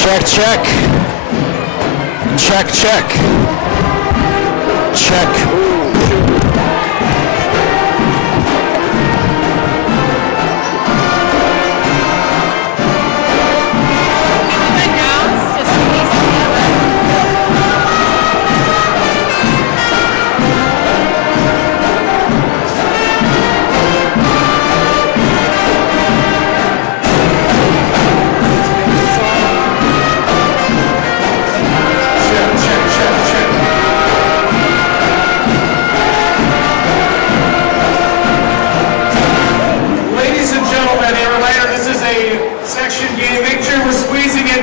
Check, check. Check, check. Check.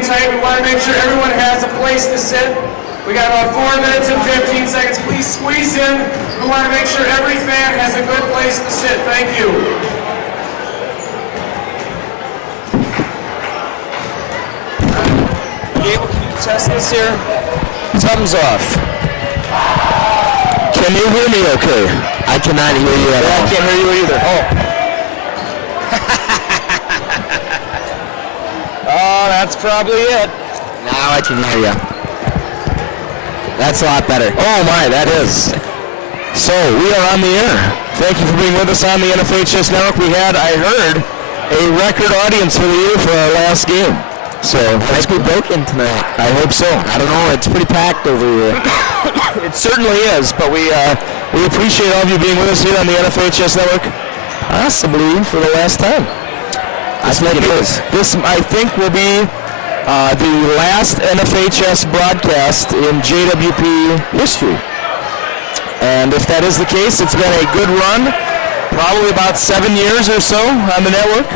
We want to make sure everyone has a place to sit. We got about 4 minutes and 15 seconds. Please squeeze in. We want to make sure every fan has a good place to sit. Thank you. Gable, can you test this here? Thumbs off. Can you hear me okay? I cannot hear you at all. I can't hear you either. Oh, that's probably it. Now I can hear you. That's a lot better. Oh my, that is. So, we are on the air. Thank you for being with us on the NFHS Network. We had, I heard, a record audience for the year for our last game. So, let's be broken tonight. I hope so. I don't know, it's pretty packed over here. It certainly is, but we appreciate all of you being with us here on the NFHS Network. Possibly for the last time. I think it is. This, I think, will be the last NFHS broadcast in JWP history. And if that is the case, it's been a good run, probably about 7 years or so on the network.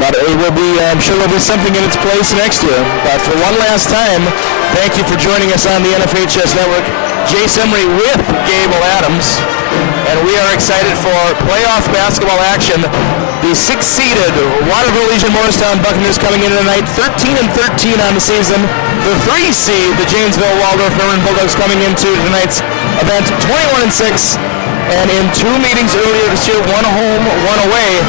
But it will be, I'm sure there'll be something in its place next year. But for one last time, thank you for joining us on the NFHS Network. Jace Emery with Gable Adams. And we are excited for playoff basketball action. The 6-seeded Waterville Legion Morristown Buccaneers coming in tonight, 13-13 on the season. The 3-seed, the Janesville Waldorf Northern Bulldogs, coming into tonight's event, 21-6. And in 2 meetings earlier this year, one home, one away,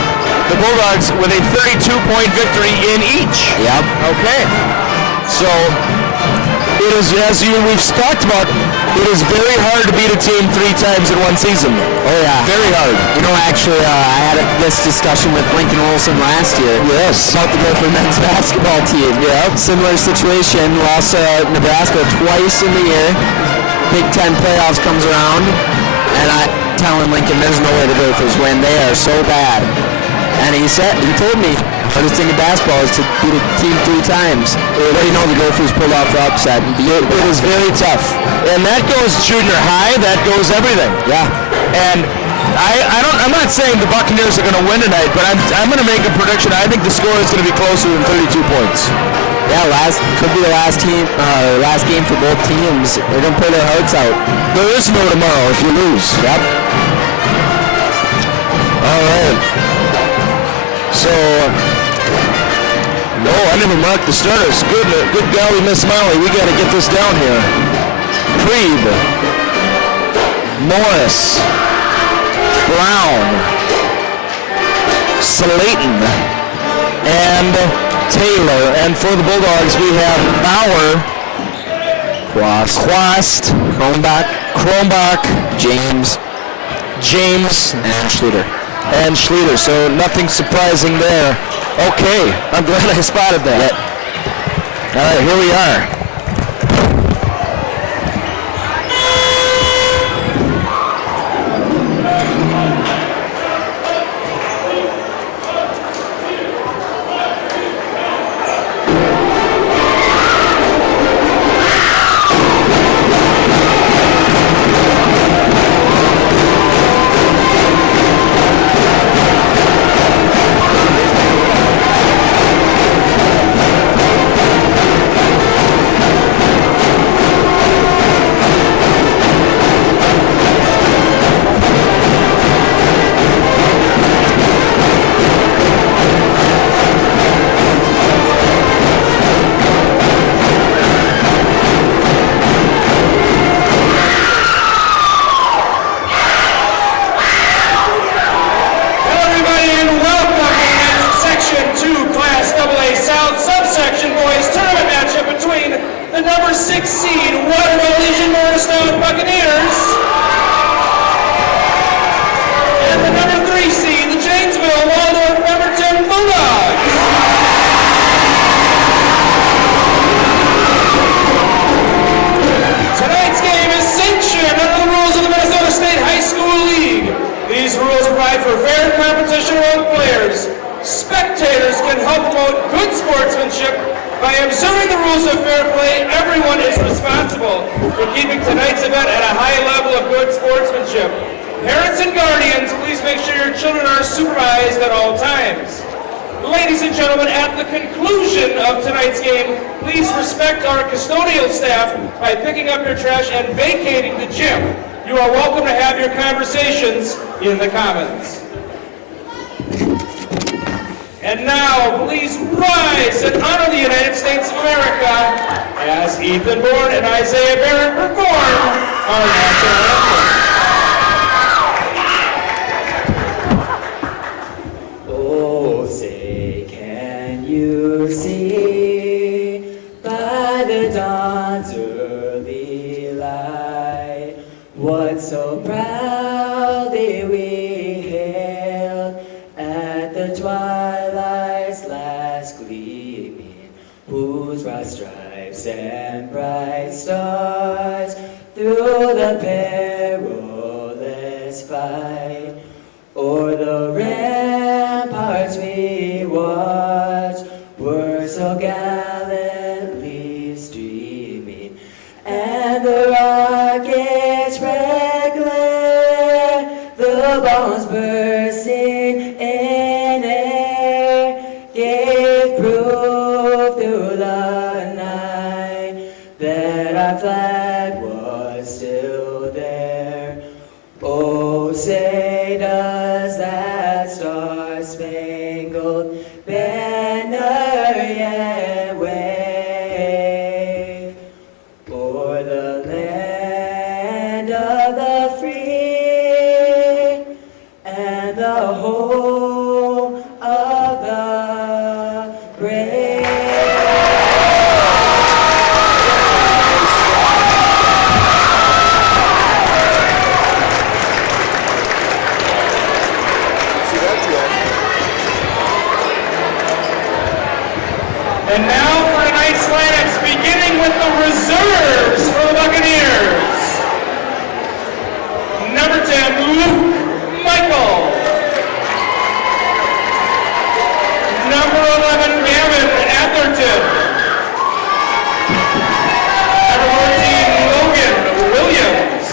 the Bulldogs with a 32-point victory in each. Yep. Okay. So it is, as we've talked about, it is very hard to beat a team 3 times in one season. Oh yeah. Very hard. You know, actually, I had this discussion with Lincoln Olson last year. Yes. About the Gopher men's basketball team. Yeah. Similar situation. Lost Nebraska twice in the year. Big Ten playoffs comes around, and I'm telling Lincoln there's no way the Gophers win. They are so bad. And he told me, the hardest thing in basketball is to beat a team 3 times. But you know the Gophers pulled off the upset. And it is very tough. And that goes junior high, that goes everything. Yeah. And I'm not saying the Buccaneers are going to win tonight, but I'm going to make a prediction. I think the score is going to be closer than 32 points. Yeah, could be the last game for both teams. They're going to play their hearts out. There is no tomorrow if you lose. Yep. All right. So, no, I never marked the starters. Good golly, Miss Molly, we got to get this down here. Preeb, Morris, Brown, Slayton, and Taylor. And for the Bulldogs, we have Bauer, Quast, Kronbach, James, and Schluter. So nothing surprising there. Okay, I'm glad I spotted that. All right, here we are. number 6 seed, Waterville Legion Morristown Buccaneers. And the number 3 seed, the Janesville Waldorf Pemberton Bulldogs. Tonight's game is sanctioned under the rules of the Minnesota State High School League. These rules provide for fair competition among players. Spectators can help promote good sportsmanship by observing the rules of fair play. Everyone is responsible for keeping tonight's event at a high level of good sportsmanship. Parents and guardians, please make sure your children are supervised at all times. Ladies and gentlemen, at the conclusion of tonight's game, please respect our custodial staff by picking up your trash and vacating the gym. You are welcome to have your conversations in the commons. And now, please rise and honor the United States of America as Ethan Bourne and Isaiah Barrett perform our national anthem. Oh, say, can you see by the dawn's early light what so proudly we hailed at the twilight's last gleaming, whose broad stripes and bright stars through the perilous fight o'er the ramparts we watched were so gallantly streaming, and the rockets' red glare, the bombs bursting in air, gave proof through the night that our flag was still there. Oh, say does that star-spangled banner yet wave o'er the land of the free and the home of the brave? And now for tonight's lineups, beginning with the reserves for the Buccaneers. Number 10, Luke Michael. Number 11, Gavin Atherton. Number 14, Logan Williams.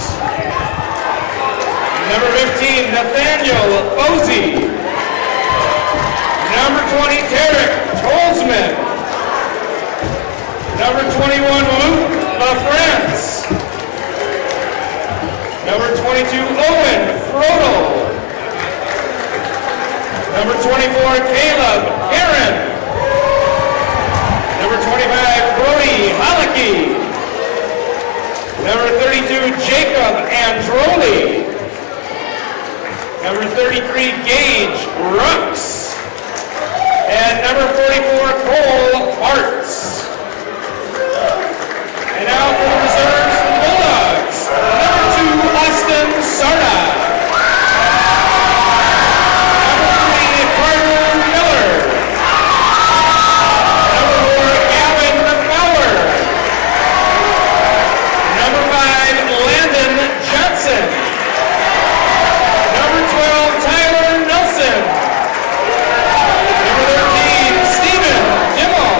Number 15, Nathaniel Posey. Number 20, Tarek Tolzman. Number 21, Luke LaFrance. Number 22, Owen Frodel. Number 24, Caleb Aaron. Number 25, Brody Holicky. Number 32, Jacob Androli. Number 33, Gage Rux. And number 44, Cole Arts. And now for the reserves for the Bulldogs. Number 2, Austin Sarda. Number 3, Carter Miller. Number 4, Gavin Fowler. Number 5, Landon Johnson. Number 12, Tyler Nelson. Number 13, Stephen Dimmel.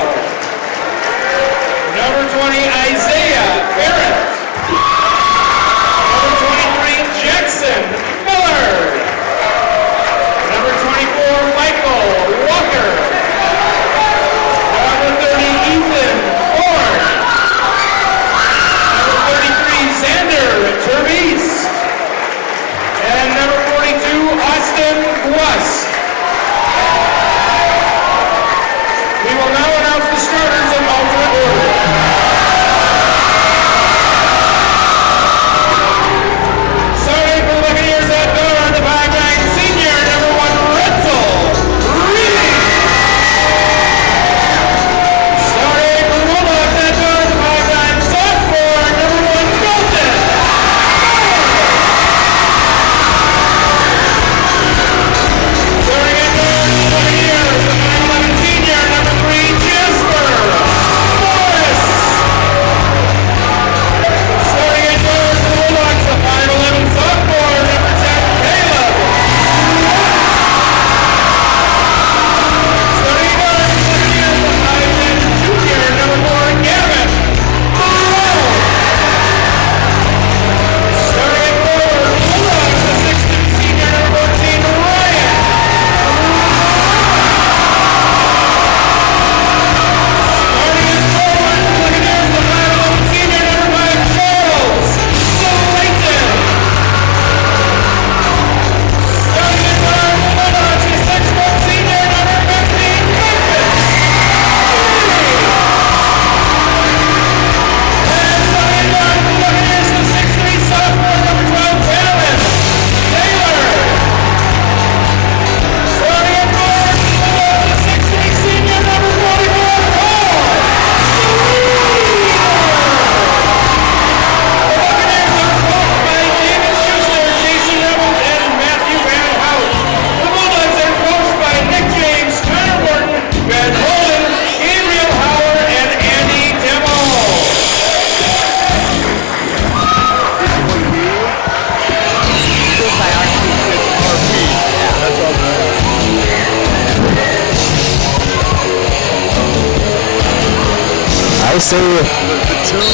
I say... The two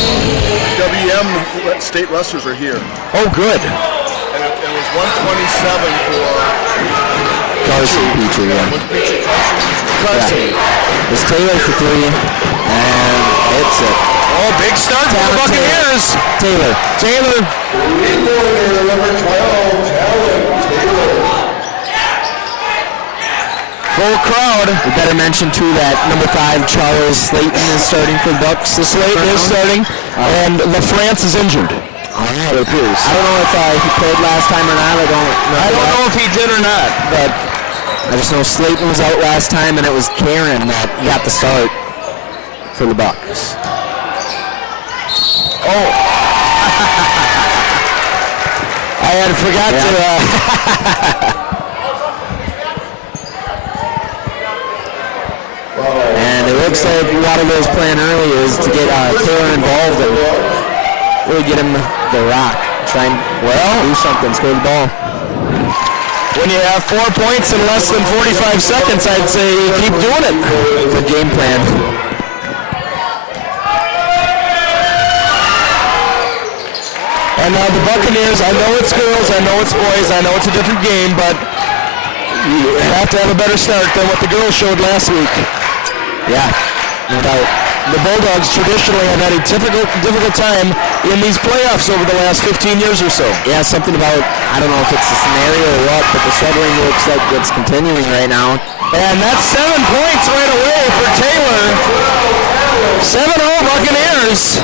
WEM state wrestlers are here. Oh, good. And it was 127 for... Carson Petrie, yeah. Carson. Yeah. It's Taylor for 3, and hits it. Oh, big start for the Buccaneers. Taylor. Number 12, Taylor. Full crowd. We better mention, too, that number 5, Charles Slayton, is starting for the Bucks. The Slayton is starting, and LaFrance is injured. All right, it appears. I don't know if he played last time or not. I don't know if he did or not, but I just know Slayton was out last time, and it was Karen that got the start for the Bucks. Oh. I had forgot to... And it looks like what I was playing early is to get Taylor involved and really get him the rock. Try and do something, score the ball. When you have 4 points in less than 45 seconds, I'd say keep doing it. Good game plan. And the Buccaneers, I know it's girls, I know it's boys, I know it's a different game, but you have to have a better start than what the girls showed last week. Yeah, no doubt. The Bulldogs traditionally have had a difficult time in these playoffs over the last 15 years or so. Yeah, something about, I don't know if it's a scenario or what, but the struggling looks like it's continuing right now. And that's 7 points right away for Taylor. 7-0 Buccaneers.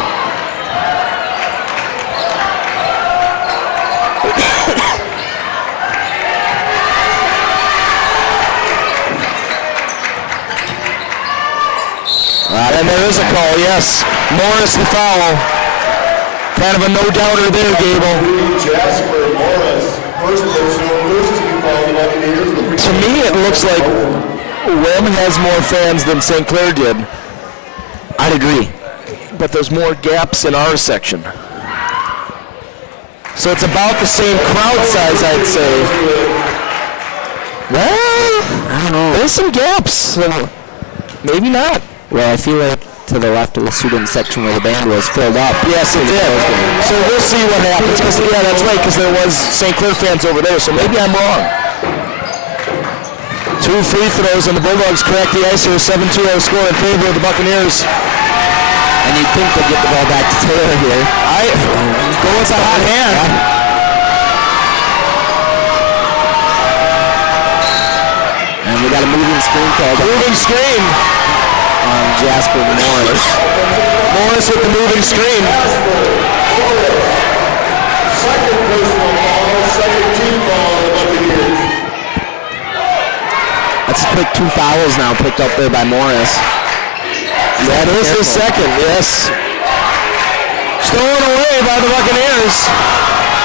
And there is a call, yes. Morris the foul. Kind of a no-doubter there, Gable. Jasper Morris. To me, it looks like WEM has more fans than St. Clair did. I'd agree. But there's more gaps in our section. So it's about the same crowd size, I'd say. Well, I don't know. There's some gaps, so maybe not. Well, I feel like to the left of the student section where the band was filled up. Yes, it did. So we'll see what happens. Yeah, that's right, because there was St. Clair fans over there, so maybe I'm wrong. 2 free throws, and the Bulldogs crack the ice here. 7-2 score in favor of the Buccaneers. And you'd think they'd get the ball back to Taylor here. Go with a hot hand. And we got a moving screen called. Moving screen. Jasper Morris. Morris with the moving screen. Second personal ball, second team ball of the Buccaneers. That's a quick 2 fouls now picked up there by Morris. That is his second, yes. Stolen away by the Buccaneers.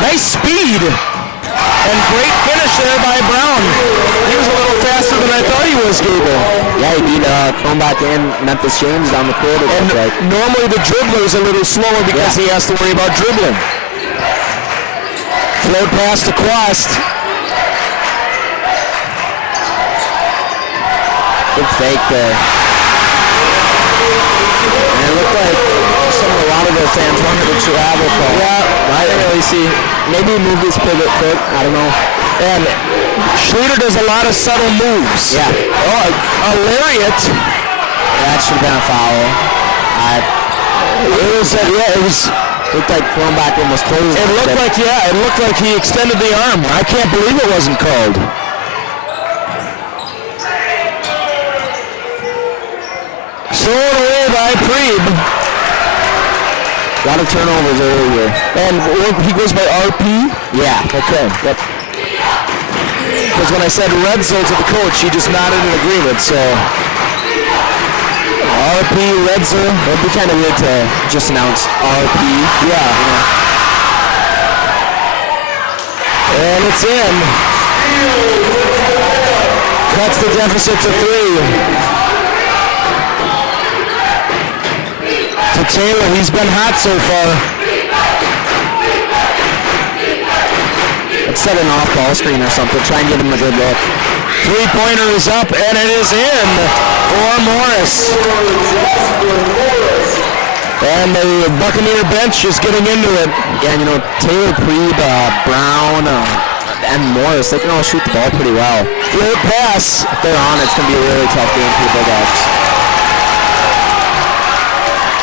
Nice speed. And great finish there by Brown. He was a little faster than I thought he was, Gable. Yeah, he beat Kronbach and Memphis James down the court. And normally the dribbler is a little slower because he has to worry about dribbling. Float pass to Quast. Good fake there. And it looked like a lot of the fans wanted to travel call. Yeah, I didn't really see. Maybe move this pivot quick. I don't know. And Schluter does a lot of subtle moves. Yeah. Oh, a lariat. That should have been a foul. It looked like Kronbach almost closed. It looked like he extended the arm. I can't believe it wasn't called. Stolen away by Preeb. A lot of turnovers earlier. And he goes by RP? Yeah. Okay. Yep. Because when I said Redzel to the coach, he just nodded in agreement, so... RP, Redzel. It'd be kind of weird to just announce RP. Yeah. And it's in. Cuts the deficit to 3. To Taylor, he's been hot so far. Let's set an off-ball screen or something. Try and get him a good look. 3-pointer is up, and it is in for Morris. And the Buccaneer bench is getting into it. Yeah, you know, Taylor, Preeb, Brown, and Morris, they can all shoot the ball pretty well. Great pass. If they're on, it's going to be a really tough game for the Bulldogs.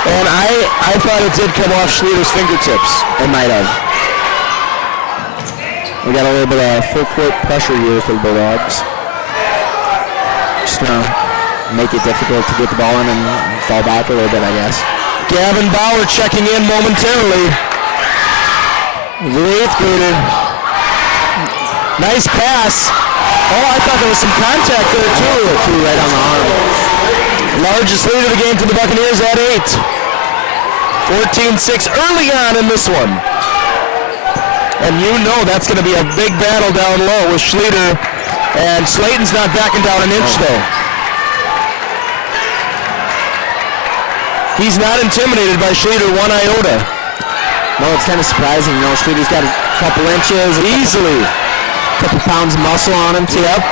And I thought it did come off Schluter's fingertips. It might have. We got a little bit of full court pressure here for the Bulldogs. Just going to make it difficult to get the ball in and fall back a little bit, I guess. Gavin Bauer checking in momentarily. The 8th grader. Nice pass. Oh, I thought there was some contact there too. Two right on the arm. Largest lead of the game for the Buccaneers at 8. 14-6 early on in this one. And you know that's going to be a big battle down low with Schluter. And Slayton's not backing down an inch though. He's not intimidated by Schluter one iota. No, it's kind of surprising. You know, Schluter's got a couple inches. Easily. A couple pounds of muscle on him too. Yep.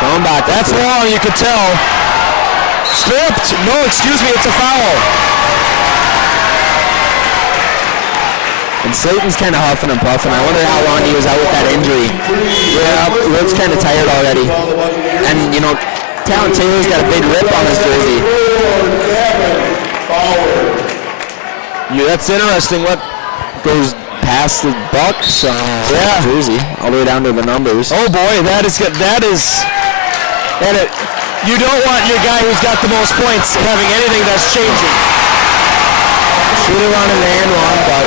Going back. That's wrong, you could tell. Stripped. No, excuse me, it's a foul. And Slayton's kind of huffing and puffing. I wonder how long he was out with that injury. Yeah, looks kind of tired already. And, you know, Talon Taylor's got a big rip on his jersey. Yeah, that's interesting. What goes past the Bucks jersey all the way down to the numbers. Oh boy, that is good. That is, and you don't want your guy who's got the most points having anything that's changing. Schluter on an and one, but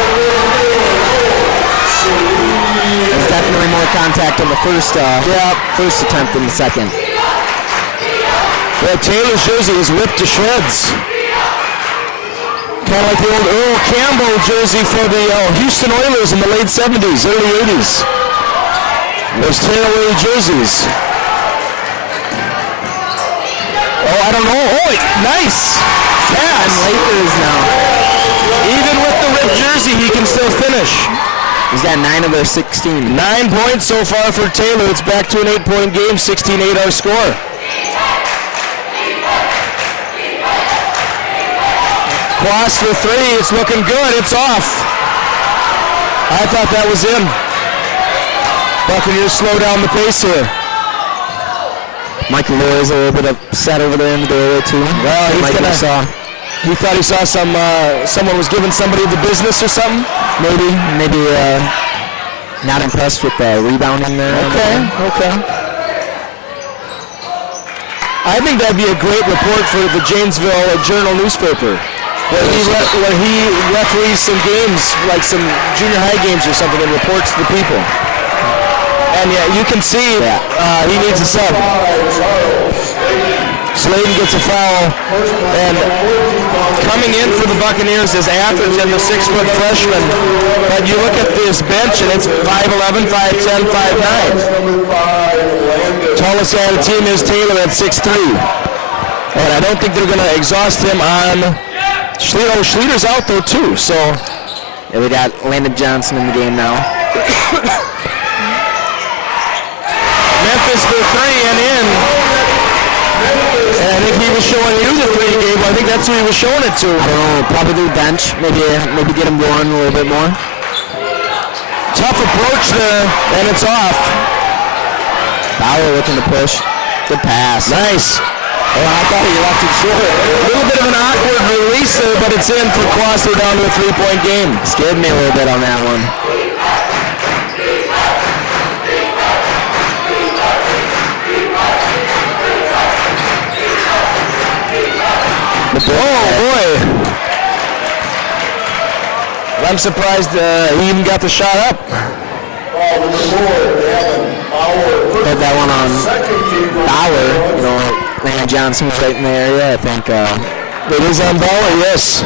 there's definitely more contact on the first attempt than the second. Well, Taylor's jersey is ripped to shreds. Kind of like the old Earl Campbell jersey for the Houston Oilers in the late 70s, early 80s. Those tearaway jerseys. Oh, I don't know. Oh, nice pass. Lakers now. Even with the ripped jersey, he can still finish. He's got 9 of their 16. 9 points so far for Taylor. It's back to an 8-point game, 16-8 our score. Cross for 3, it's looking good, it's off. I thought that was in. Buccaneers slow down the pace here. Michael Loy's a little bit upset over there in the doorway too. Well, he thought he saw someone was giving somebody the business or something. Maybe not impressed with the rebounding there. Okay. I think that'd be a great report for the Janesville Journal newspaper. Where he referees some games, like some junior high games or something, and reports to the people. And yeah, you can see he needs a sub. Slayton gets a foul, and coming in for the Buccaneers is Atherton, the 6-foot freshman. But you look at this bench, and it's 5'11", 5'10", 5'9". Tallest guy on the team is Taylor at 6'3". And I don't think they're going to exhaust him on Schluter's out though too, so we got Landon Johnson in the game now. Memphis for 3 and in. And I think he was showing you the 3 game. I think that's who he was showing it to. I don't know, probably the bench. Maybe get him going a little bit more. Tough approach there, and it's off. Bauer looking to push. Good pass. Nice. Oh, I thought he left it short. A little bit of an awkward release there, but it's in for Cross. They're down to a 3-point game. Scared me a little bit on that one. Oh, boy. I'm surprised he even got the shot up. Put that one on Bauer. You know, Landon Johnson was right in the area. I think it is on Bauer, yes.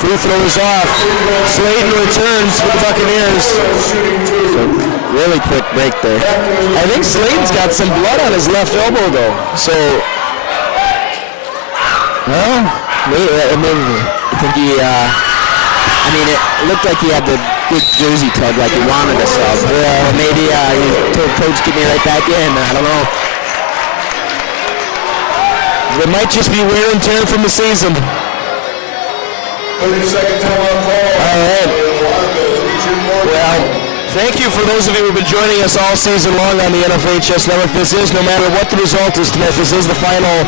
Free throw is off. Slayton returns for the Buccaneers. So, really quick break there. I think Slayton's got some blood on his left elbow, though. So, well, maybe. I think he, it looked like he had the big jersey tug like he wanted to sub. Maybe he told coach, get me right back in. I don't know. It might just be wear and tear from the season. 30-second timeout call. All right. Well, thank you for those of you who have been joining us all season long on the NFHS Network. This is, no matter what the result is tonight, this is the final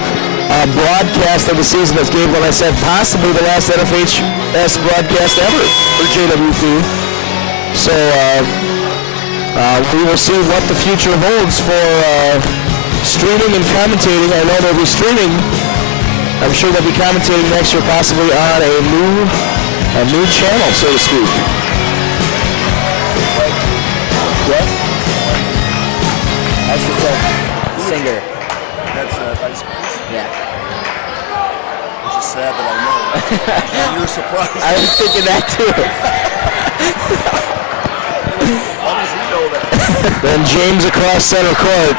broadcast of the season, as Gabe, when I said, possibly the last NFHS broadcast ever for JWP. So we will see what the future holds for streaming and commentating. I know they'll be streaming. I'm sure they'll be commentating next year, possibly on a new channel, so to speak. What? That's the singer. That's Vice President. Yeah. Which is sad that I know. And you're surprised. I was thinking that too. How does he know that? Then James across center court.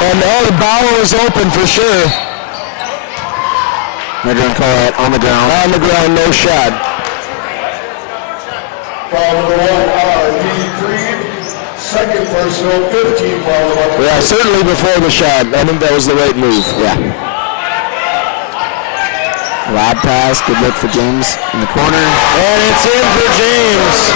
And the Bauer was open for sure. They're going to call it on the ground. On the ground, no shot. Foul number 1, RP3. Second personal, 15 foul. Yeah, certainly before the shot. I think that was the right move. Yeah. Lob pass, good look for James in the corner. And it's in for James.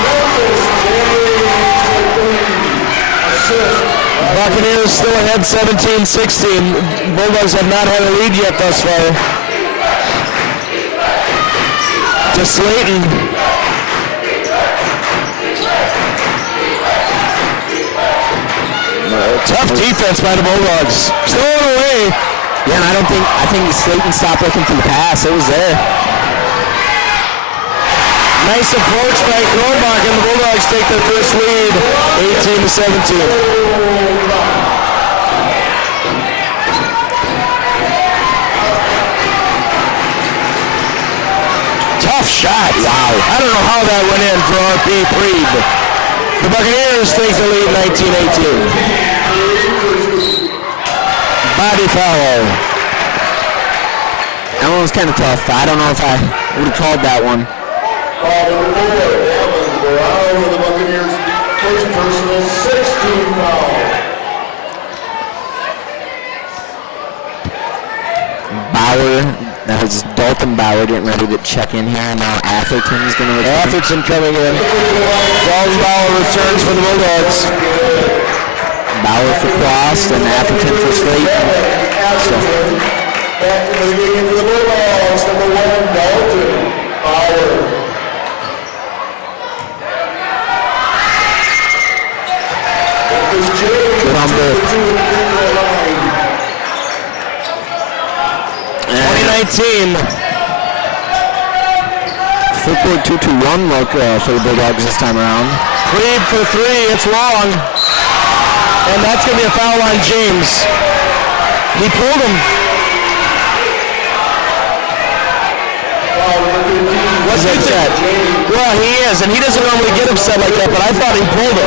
Buccaneers still ahead 17-16. Bulldogs have not had a lead yet thus far. To Slayton. Tough defense by the Bulldogs. Stolen away. Yeah, and I think Slayton stopped looking for the pass. It was there. Nice approach by Kronbach, and the Bulldogs take their first lead, 18-17. Tough shot. Wow. I don't know how that went in for RP Preeb. The Buccaneers take the lead, 19-18. Body foul. That one was kind of tough. I don't know if I would have called that one. Foul number 4, Evan Brown of the Buccaneers. First personal, 16 foul. Bauer, that was Dalton Bauer getting ready to check in here. Now Atherton's going to return. Atherton coming in. Dalton Bauer returns for the Bulldogs. Bauer for Cross and Atherton for Slayton. So, Back in the game for the Bulldogs, number 1, Dalton Bauer. good on both. 2019. 4.22 look for the Bulldogs this time around. Preeb for three, it's long. And that's going to be a foul on James. He pulled him. What's upset? Well, he is, and he doesn't normally get upset like that, but I thought he pulled him.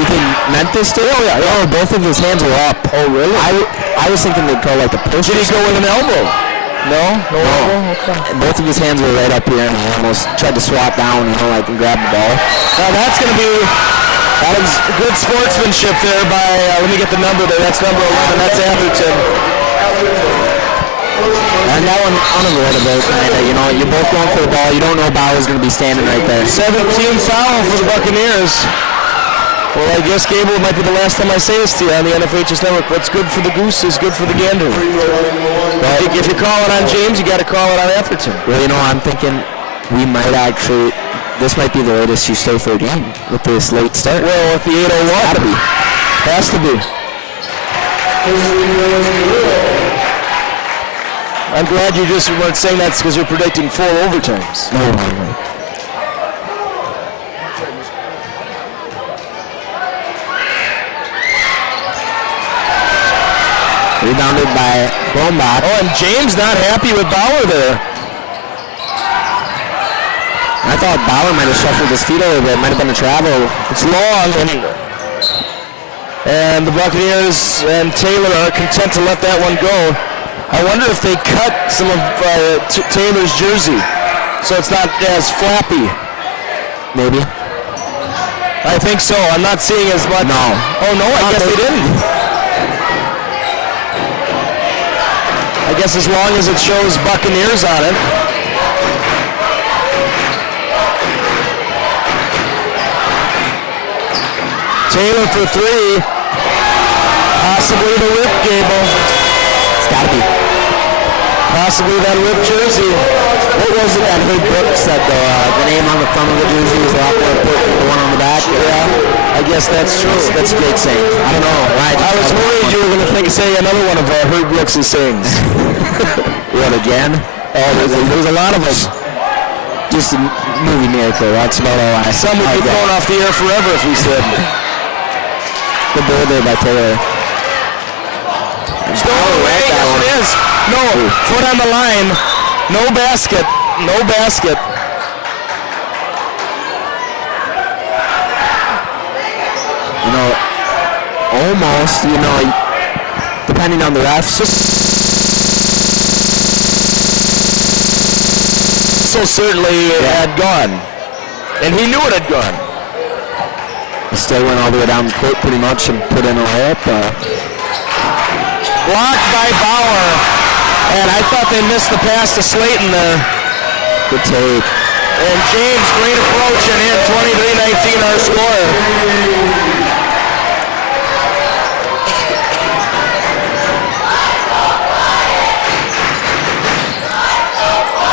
You think Memphis did? Oh, yeah. Oh, both of his hands were up. Oh, really? I was thinking they'd call like the push. Did he go with an elbow? No? No elbow? Okay. Both of his hands were right up here, and he almost tried to swap down, and grab the ball. Now that's going to be, that was good sportsmanship there by, let me get the number there. That's number 11. That's Atherton. And that one unavoidable tonight. You're both going for the ball. You don't know Bauer's going to be standing right there. 17 foul for the Buccaneers. Well, I guess, Gable, it might be the last time I say this to you on the NFHS Network. What's good for the goose is good for the gander. Well, if you call it on James, you got to call it on Atherton. Well, I'm thinking we might actually, this might be the latest you stay for a game with this late start. Well, with the 8:01. Gotta be. Has to be. I'm glad you just weren't saying that because you're predicting 4 overtimes. No. Rebounded by Kronbach. Oh, and James not happy with Bauer there. I thought Bauer might have shuffled his feet a little bit. Might have been a travel. It's long, and the Buccaneers and Taylor are content to let that one go. I wonder if they cut some of Taylor's jersey. So it's not as flappy. Maybe. I think so. I'm not seeing as much. No. Oh, no, I guess they didn't. I guess as long as it shows Buccaneers on it. Taylor for three. Possibly the whip, Gable. It's got to be. Possibly that whip jersey. What was it that Hood Brooks said, the name on the front of the jersey is a lot more important than the one on the back? Yeah, I guess that's true. That's a great saying. I don't know. I was worried you were going to say another one of Herb Brooks' sayings. What, again? Oh, there's a lot of them. Just a movie miracle. That's about all I Some would be thrown off the air forever if we said. Good ball there by Taylor. Stolen away. Yes, it is. No, foot on the line. No basket. No basket. You know, almost, you know, depending on the refs. So certainly it had gone. And he knew it had gone. He still went all the way down the court pretty much and put in a layup. Blocked by Bauer. And I thought they missed the pass to Slayton there. Good take. And James, great approach and in 23-19 our score.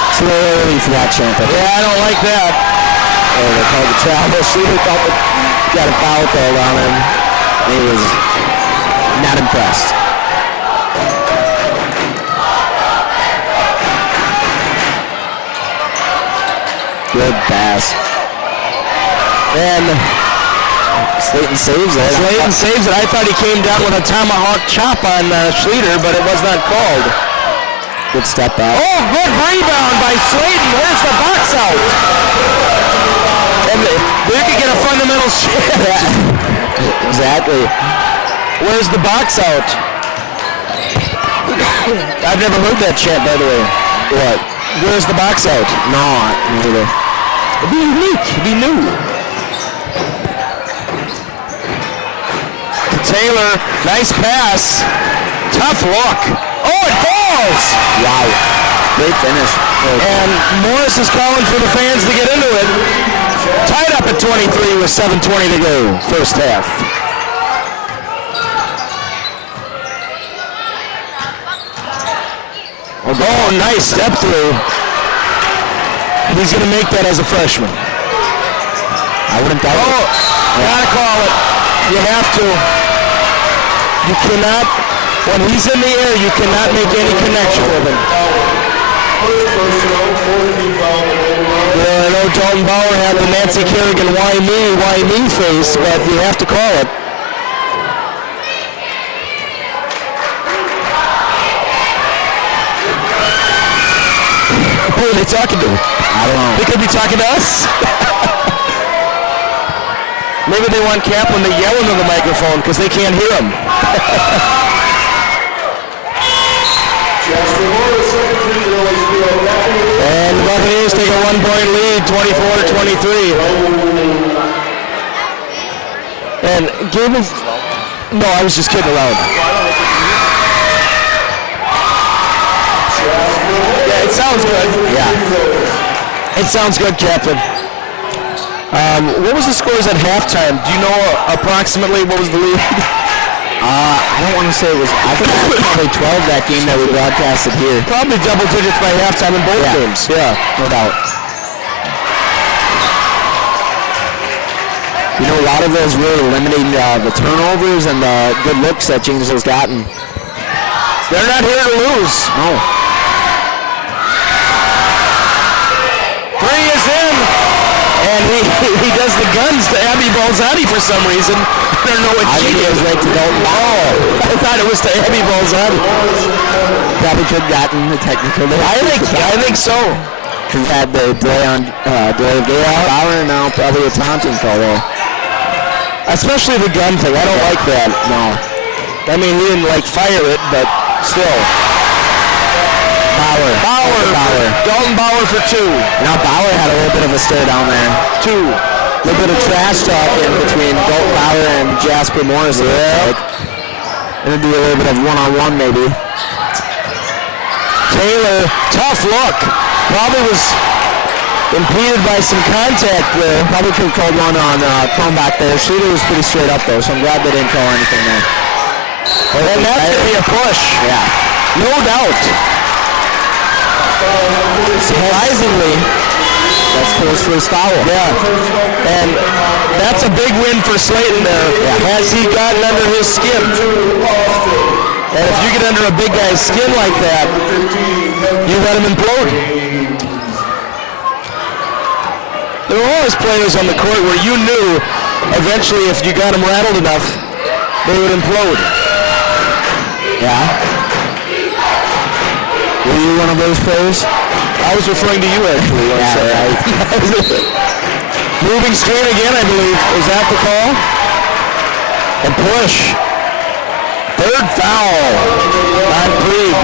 It's a little early for that chant. Yeah, I don't like that. Oh, they called the travel. Shooter thought that got a foul called on him. He was not impressed. Good pass. And Slayton saves it. Slayton saves it. I thought he came down with a tomahawk chop on Schleter, but it was not called. Good step back. Oh, good rebound by Slayton. Where's the box out? And they could get a fundamental shift. Exactly. Where's the box out? I've never heard that chant, by the way. What? Where's the box out? No, neither. It'd be unique. It'd be new. Taylor, nice pass. Tough look. Oh, it falls! Wow. Great finish. And Morris is calling for the fans to get into it. Tied up at 23 with 7:20 to go, first half. Oh, nice step through. He's going to make that as a freshman. I wouldn't doubt it. Oh, gotta call it. You have to. You cannot, when he's in the air, you cannot make any connection with him. Yeah, I know Dalton Bauer had the Nancy Kerrigan why me face, but you have to call it. Who are they talking to? I don't know. They could be talking to us. Maybe they want Kaplan to yell into the microphone because they can't hear him. And the Buccaneers take a 1-point lead, 24-23. And Gable, no, I was just kidding around. Yeah, it sounds good. Yeah. It sounds good, Captain. What was the scores at halftime? Do you know approximately what was the lead? I don't want to say it was. I think it was probably 12 that game that we broadcasted here. Probably double digits by halftime in both games. Yeah, no doubt. You know, a lot of those really limiting the turnovers and the good looks that James has gotten. They're not here to lose. No. Three is in. And he does the guns to Abby Balzani for some reason. I don't know what I think it was right to Dalton Bauer. I thought it was to Abby Balzani. Probably could have gotten the technical. I think so. Because had the delay on delay of Bauer and now probably a taunting call there. Especially the gun thing. I don't like that. No. I mean, he didn't fire it, but still. Bauer. Dalton Bauer for 2. Now Bauer had a little bit of a stare down there. 2. A little bit of trash talk in between Dalton Bauer and Jasper Morris. Yeah. Gonna do a little bit of one-on-one maybe. Taylor, tough look. Probably was impeded by some contact there. Probably could have called one on Kronbach there. Shooter was pretty straight up though, so I'm glad they didn't call anything there. And that's going to be a push. Yeah. No doubt. Surprisingly, that's close for his foul. Yeah. And that's a big win for Slayton there. Yeah. Has he gotten under his skin? And if you get under a big guy's skin like that, you let him implode. There were always players on the court where you knew eventually if you got them rattled enough, they would implode. Yeah. Were you one of those players? I was referring to you actually. Yeah, right. Moving screen again, I believe. Is that the call? And push. Third foul on Krieg.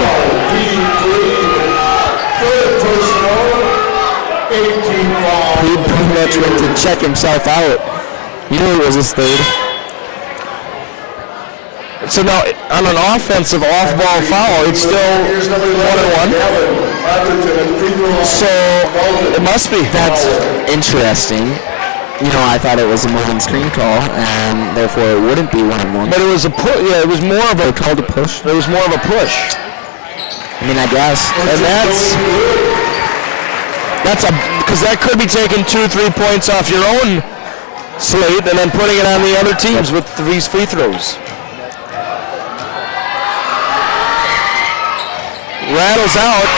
He pretty much went to check himself out. You knew it was his third. So now, on an offensive off-ball foul, it's still 1-1. So it must be. That's interesting. You know, I thought it was a moving screen call, and therefore it wouldn't be 1-1. But it was a push. Yeah, it was more of a called a push. It was more of a push. I mean, I guess. And that's a because that could be taking 2-3 points off your own slate and then putting it on the other teams with 3 free throws. Rattles out.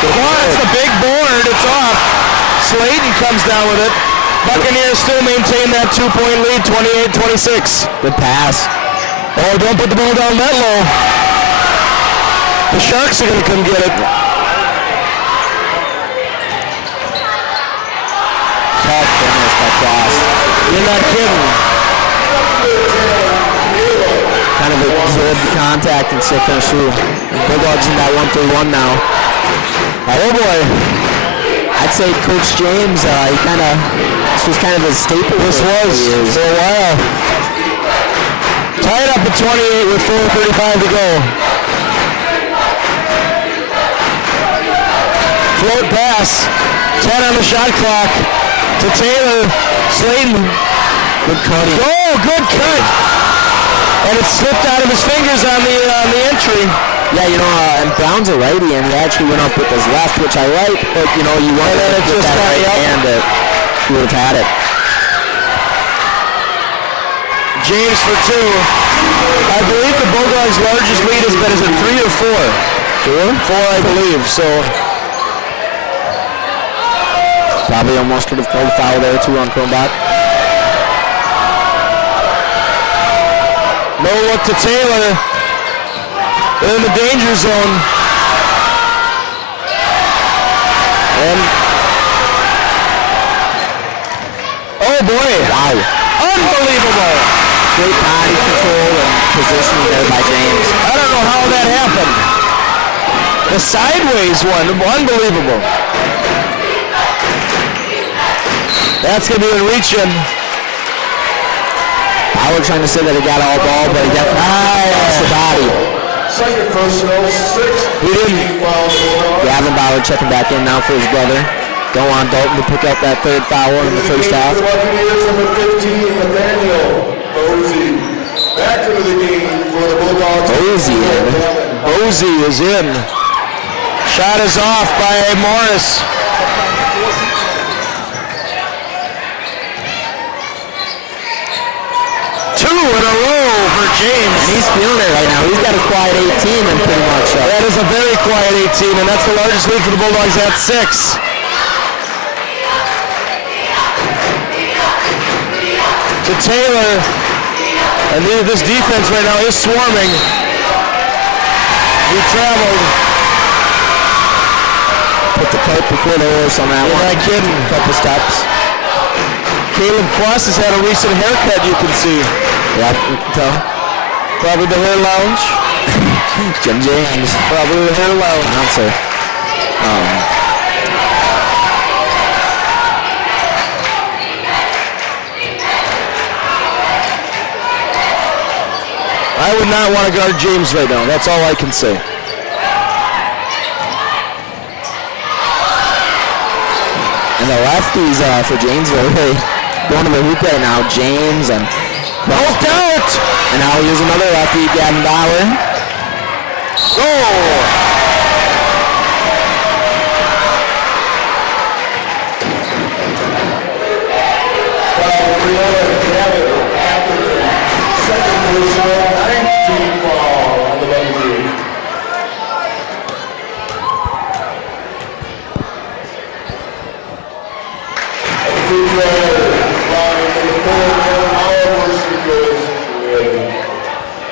It's the big board. It's off. Slayton comes down with it. Buccaneers still maintain that 2-point lead, 28-26. Good pass. Oh, don't put the ball down that low. The Sharks are going to come get it. Tough finish by Cross. You're not kidding. Kind of absorbed the contact and still finished through. Bulldogs in that 1-3-1 now. Oh boy. I'd say Coach James, this was kind of his staple. This was for a while. Tied up at 28 with 4:35 to go. Float pass. 10 on the shot clock to Taylor. Slayton. Good cutting. Oh, good cut. And it slipped out of his fingers on the entry. Yeah, you know, and Brown's a righty, and he actually went up with his left, which I like, but, you know, you wanted to put that right hand, he would have had it. James for 2. I believe the Bulldogs' largest lead has been, is it 3 or 4? 4, I believe, so. Probably almost could have called a foul there, too, on Kronbach. No look to Taylor. They're in the danger zone. And oh boy. Wow. Unbelievable. Great body control and positioning there by James. I don't know how that happened. The sideways one, unbelievable. That's going to be a reach-in. Bauer trying to say that he got all ball, but he got lost the body. Second personal, 6. He didn't. Gavin Bauer checking back in now for his brother. Don't want Dalton to pick up that third foul in the first half. The Buccaneers number 15, Nathaniel Bosey. Back into the game for the Bulldogs. Bosey is in. Shot is off by Morris. Two in a row for James. And he's feeling it right now. He's got a quiet 18 and pretty much. That is a very quiet 18, and that's the largest lead for the Bulldogs at 6. To Taylor. And this defense right now is swarming. He traveled. Put the cart before the horse on that one. You're not kidding. Couple steps. Caleb Quast has had a recent haircut, you can see. Yep, you can tell. Probably the hair lounge. Jim James. Probably the hair lounge. Bouncer. I would not want to guard James right now. That's all I can say. And the lefties for Janesville really going to the hoop right now. James and Poked out! And now here's another lefty, Gavin Bauer. Oh!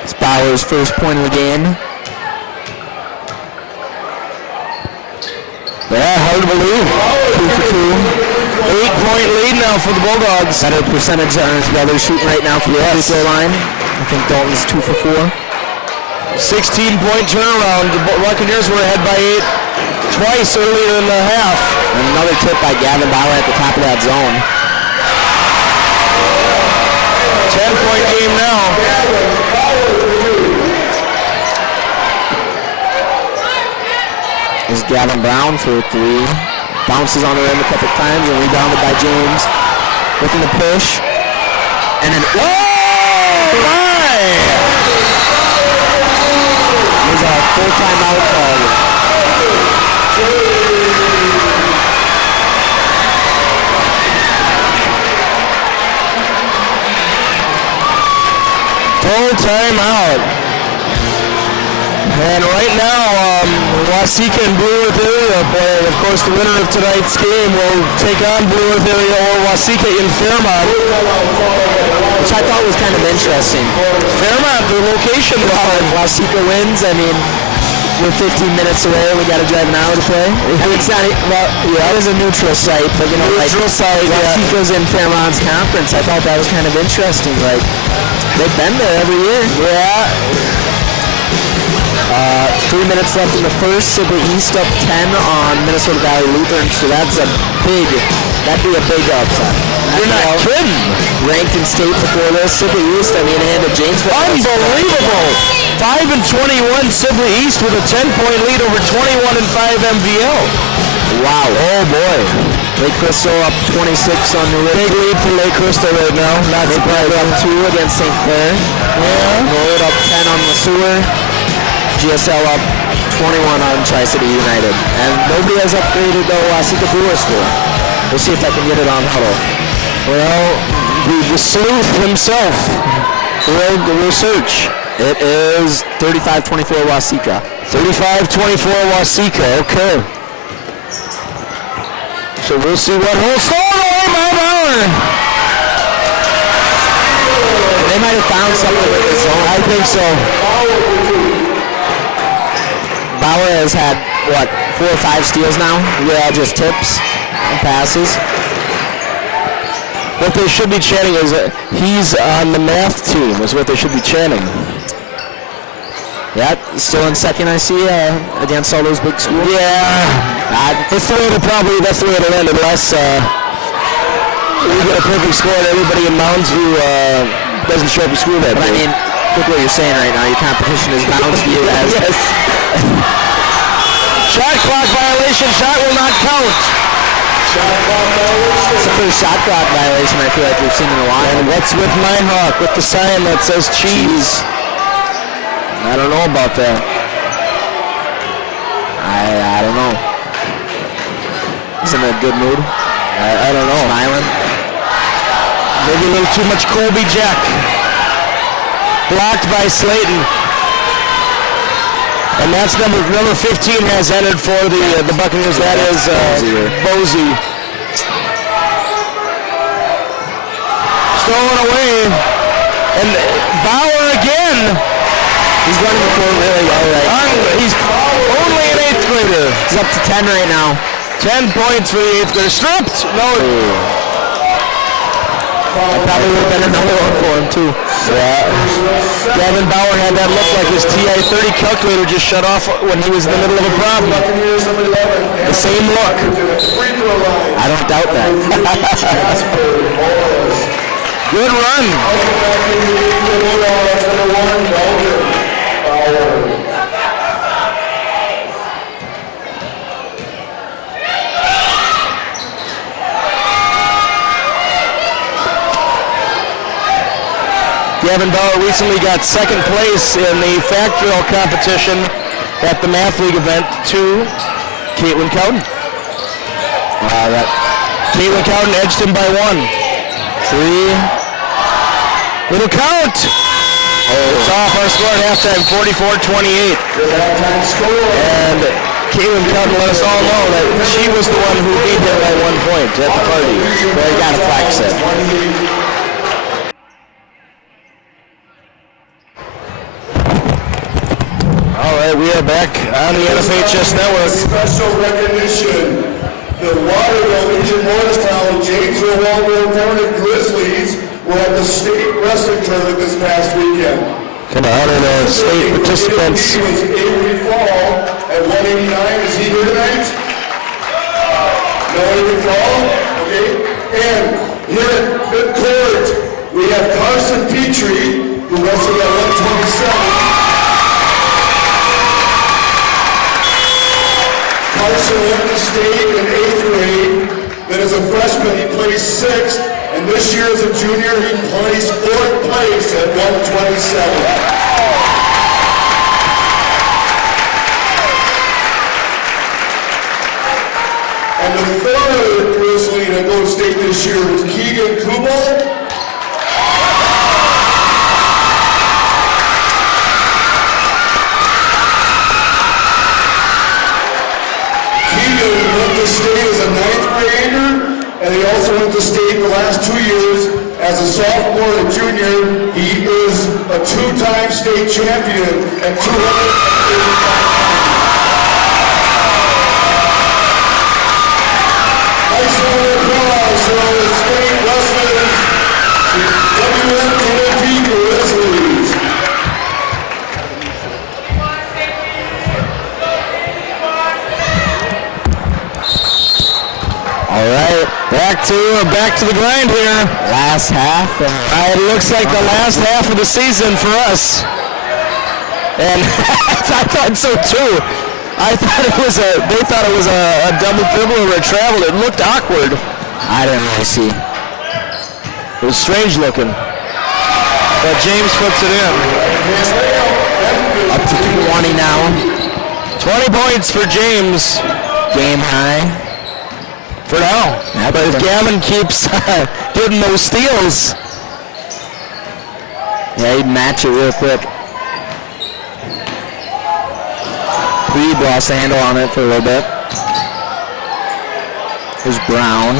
It's Bauer's first point of the game. Yeah, hard to believe. 2 for 2. 8-point lead now for the Bulldogs. Better percentage on his brother shooting right now for the free throw line. I think Dalton's 2 for 4. 16-point turnaround. The Buccaneers were ahead by 8 twice earlier in the half. And another tip by Gavin Bauer at the top of that zone. 10-point game now. Is Gavin Brown for 3. Bounces on the rim a couple times and rebounded by James. Looking to push. And then, Oh my! There's a full timeout called. Full timeout. And right now, Waseca and Blue Earth area play. Of course, the winner of tonight's game will take on Blue Earth area or Waseca in Fairmont. Which I thought was kind of interesting. Fairmont, the location. If Waseca wins, I mean, we're 15 minutes away. We got to drive an hour to play. It's not, well, yeah, it is a neutral site, but you know, neutral like, site, Waseca's in Fairmont's conference. I thought that was kind of interesting. Like, they've been there every year. Yeah. 3 minutes left in the first. Sibley East up 10 on Minnesota Valley Lutheran, so that'd be a big upset. You're not kidding. Ranked in state before this. Sibley East, I mean, and Janesville. Unbelievable. 5 and 21 Sibley East with a 10-point lead over 21 and 5 MVL. Wow. Oh boy. Lake Crystal up 26 on New River. Big lead for Lake Crystal right now. Not surprised. Up 2 against St. Clair. Yeah. Norwood up 10 on Lesueur. GSL up 21 on Tri-City United. And nobody has upgraded the Waseca Brewers score. We'll see if I can get it on Huddle. Well, the sleuth himself led the research. It is 35-24 Waseca. 35-24 Waseca, okay. So we'll see what holds away by Bauer. They might have found something with the zone. I think so. Bauer has had, 4 or 5 steals now? Yeah, just tips and passes. What they should be chanting is he's on the math team, is what they should be chanting. Yeah, still in second, I see, against all those big schools. Yeah, that's the way it'll end unless we get a perfect score and everybody in Mounds who doesn't show up to school that day. But I mean, look what you're saying right now. Your competition is Mounds View as... Yes. Shot clock violation. Shot will not count. It's the first shot clock violation I feel like we've seen in a while. And what's with my hawk with the sign that says cheese? I don't know about that. I don't know. He's in a good mood. I don't know. Smiling. Maybe a little too much Colby Jack. Blocked by Slayton. And that's number 15 has entered for the Buccaneers. That is Bosey. Stolen away. And Bauer again. He's running the court really well right. He's only an 8th grader. He's up to 10 right now. 10 points for the 8th grader. Stripped. No. That probably would have been another one for him, too. Yeah. Gavin Bauer had that look like his TI-30 calculator just shut off when he was in the middle of a problem. The same look. I don't doubt that. Good run. Gavin Bauer recently got second place in the factorial competition at the Math League event to Caitlin Cowden. Caitlin Cowden edged him by 1. 3. Little count. It's off our score at halftime, 44-28. And Caitlin Cowden let us all know that she was the one who beat him by 1 point at the party. But he got a flex it. All right, we are back on the NFHS Network. Special recognition. The Waterville, Legion Morristown, Janesville, Waldo County Grizzlies were at the state wrestling tournament this past weekend. Going to honor the state participants. He was Avery Fall at 189. Is he here tonight? No Avery Fall? Okay. And here at midcourt, we have Carson Petrie, who wrestled at 127. Carson went to state in 8th grade. Then as a freshman, he placed 6th. And this year as a junior, he placed 4th place at 127. And the third Grizzly to go to state this year was Keegan Kubel. State as a 9th grader, and he also went to state the last 2 years as a sophomore and junior. He is a 2-time state champion at 285 pounds. Nice round of applause for all the state wrestlers, WEM Grizzlies. All right, back to the grind here. Last half. It looks like the last half of the season for us. And I thought so too. They thought it was a double dribble or a travel. It looked awkward. I didn't really see. It was strange looking. But James puts it in. Up to 20 now. 20 points for James. Game high. For now. Yeah, but Gavin keeps getting those steals. Yeah, he'd match it real quick. He lost the handle on it for a little bit. Here's Brown.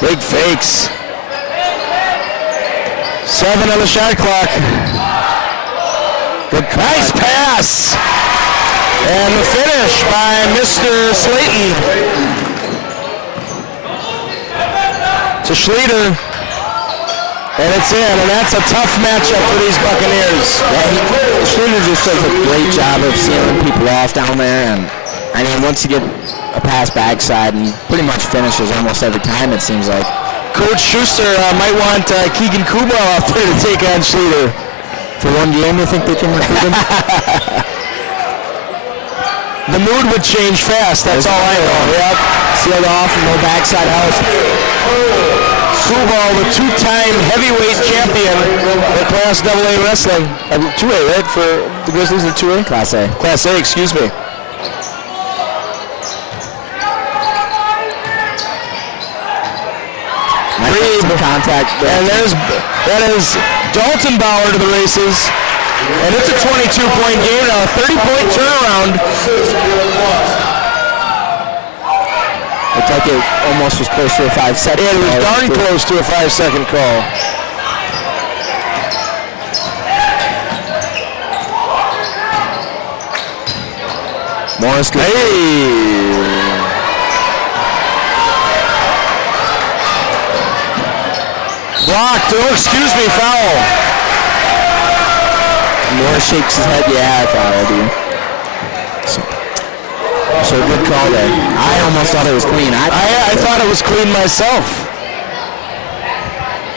Big fakes. 7 on the shot clock. Good nice pass. And the finish by Mr. Slayton. To Schleter. And it's in, and that's a tough matchup for these Buccaneers. Yeah, Schleter just does a great job of sealing people off down there. And I mean, once you get a pass backside, and he pretty much finishes almost every time, it seems like. Coach Schuster might want Keegan Kubel out there to take on Schleter. For one game, you think they can recruit him? The mood would change fast, that's all I know. Yep. Sealed off and no backside help. Kubal, the 2-time heavyweight champion for Class AA wrestling. 2A, right? For the Grizzlies are 2A? Class A. Class A, excuse me. Contact. And that is Dalton Bauer to the races. And it's a 22-point game now, a 30-point turnaround. Looked like it almost was close to a 5-second. It was darn close to a 5-second call. Morris. Hey! Blocked. Oh, excuse me, foul. Moore shakes his head. Yeah, I fouled you. So good call there. I almost thought it was clean. I thought it was clean myself.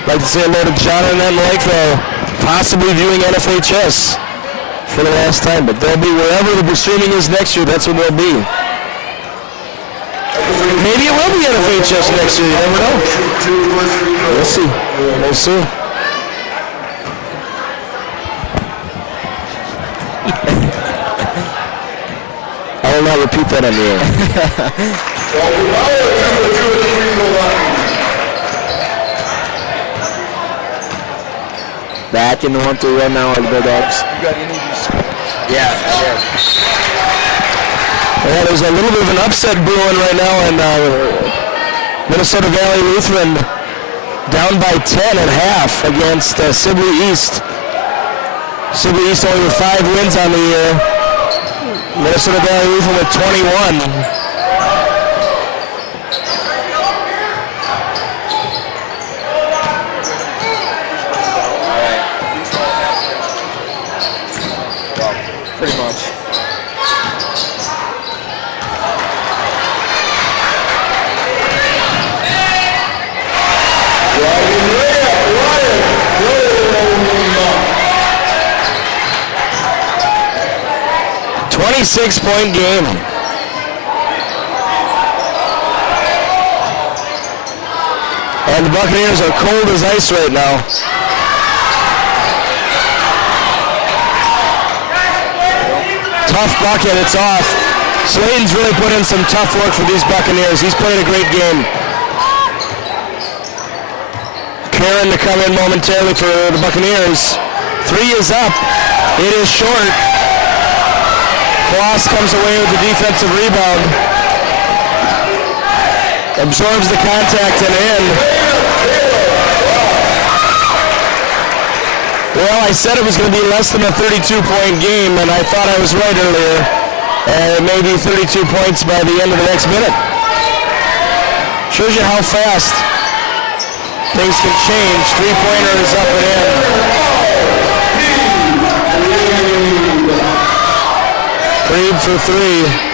Like to say hello to John and then Lakeville, possibly viewing NFHS for the last time, but they'll be wherever the streaming is next year. That's where they'll be. Maybe it will be NFHS next year. You never know. We'll see. We'll see. I will not repeat that on the air. Back in the 1-3 run now are the Bulldogs. Yeah, I did. Well, there's a little bit of an upset brewing right now, and Minnesota Valley Lutheran down by 10 at half against Sibley East. Sibley East only with 5 wins on the year. Minnesota Valley Lutheran with 21. Pretty much. A 26-point game. And the Buccaneers are cold as ice right now. Tough bucket, it's off. Sladen's really put in some tough work for these Buccaneers. He's played a great game. Karen to come in momentarily for the Buccaneers. 3 is up. It is short. Kloss comes away with the defensive rebound. Absorbs the contact and in. Well, I said it was going to be less than a 32-point game, and I thought I was right earlier. Maybe 32 points by the end of the next minute. Shows you how fast things can change. 3-pointer is up and in. Reed for 3.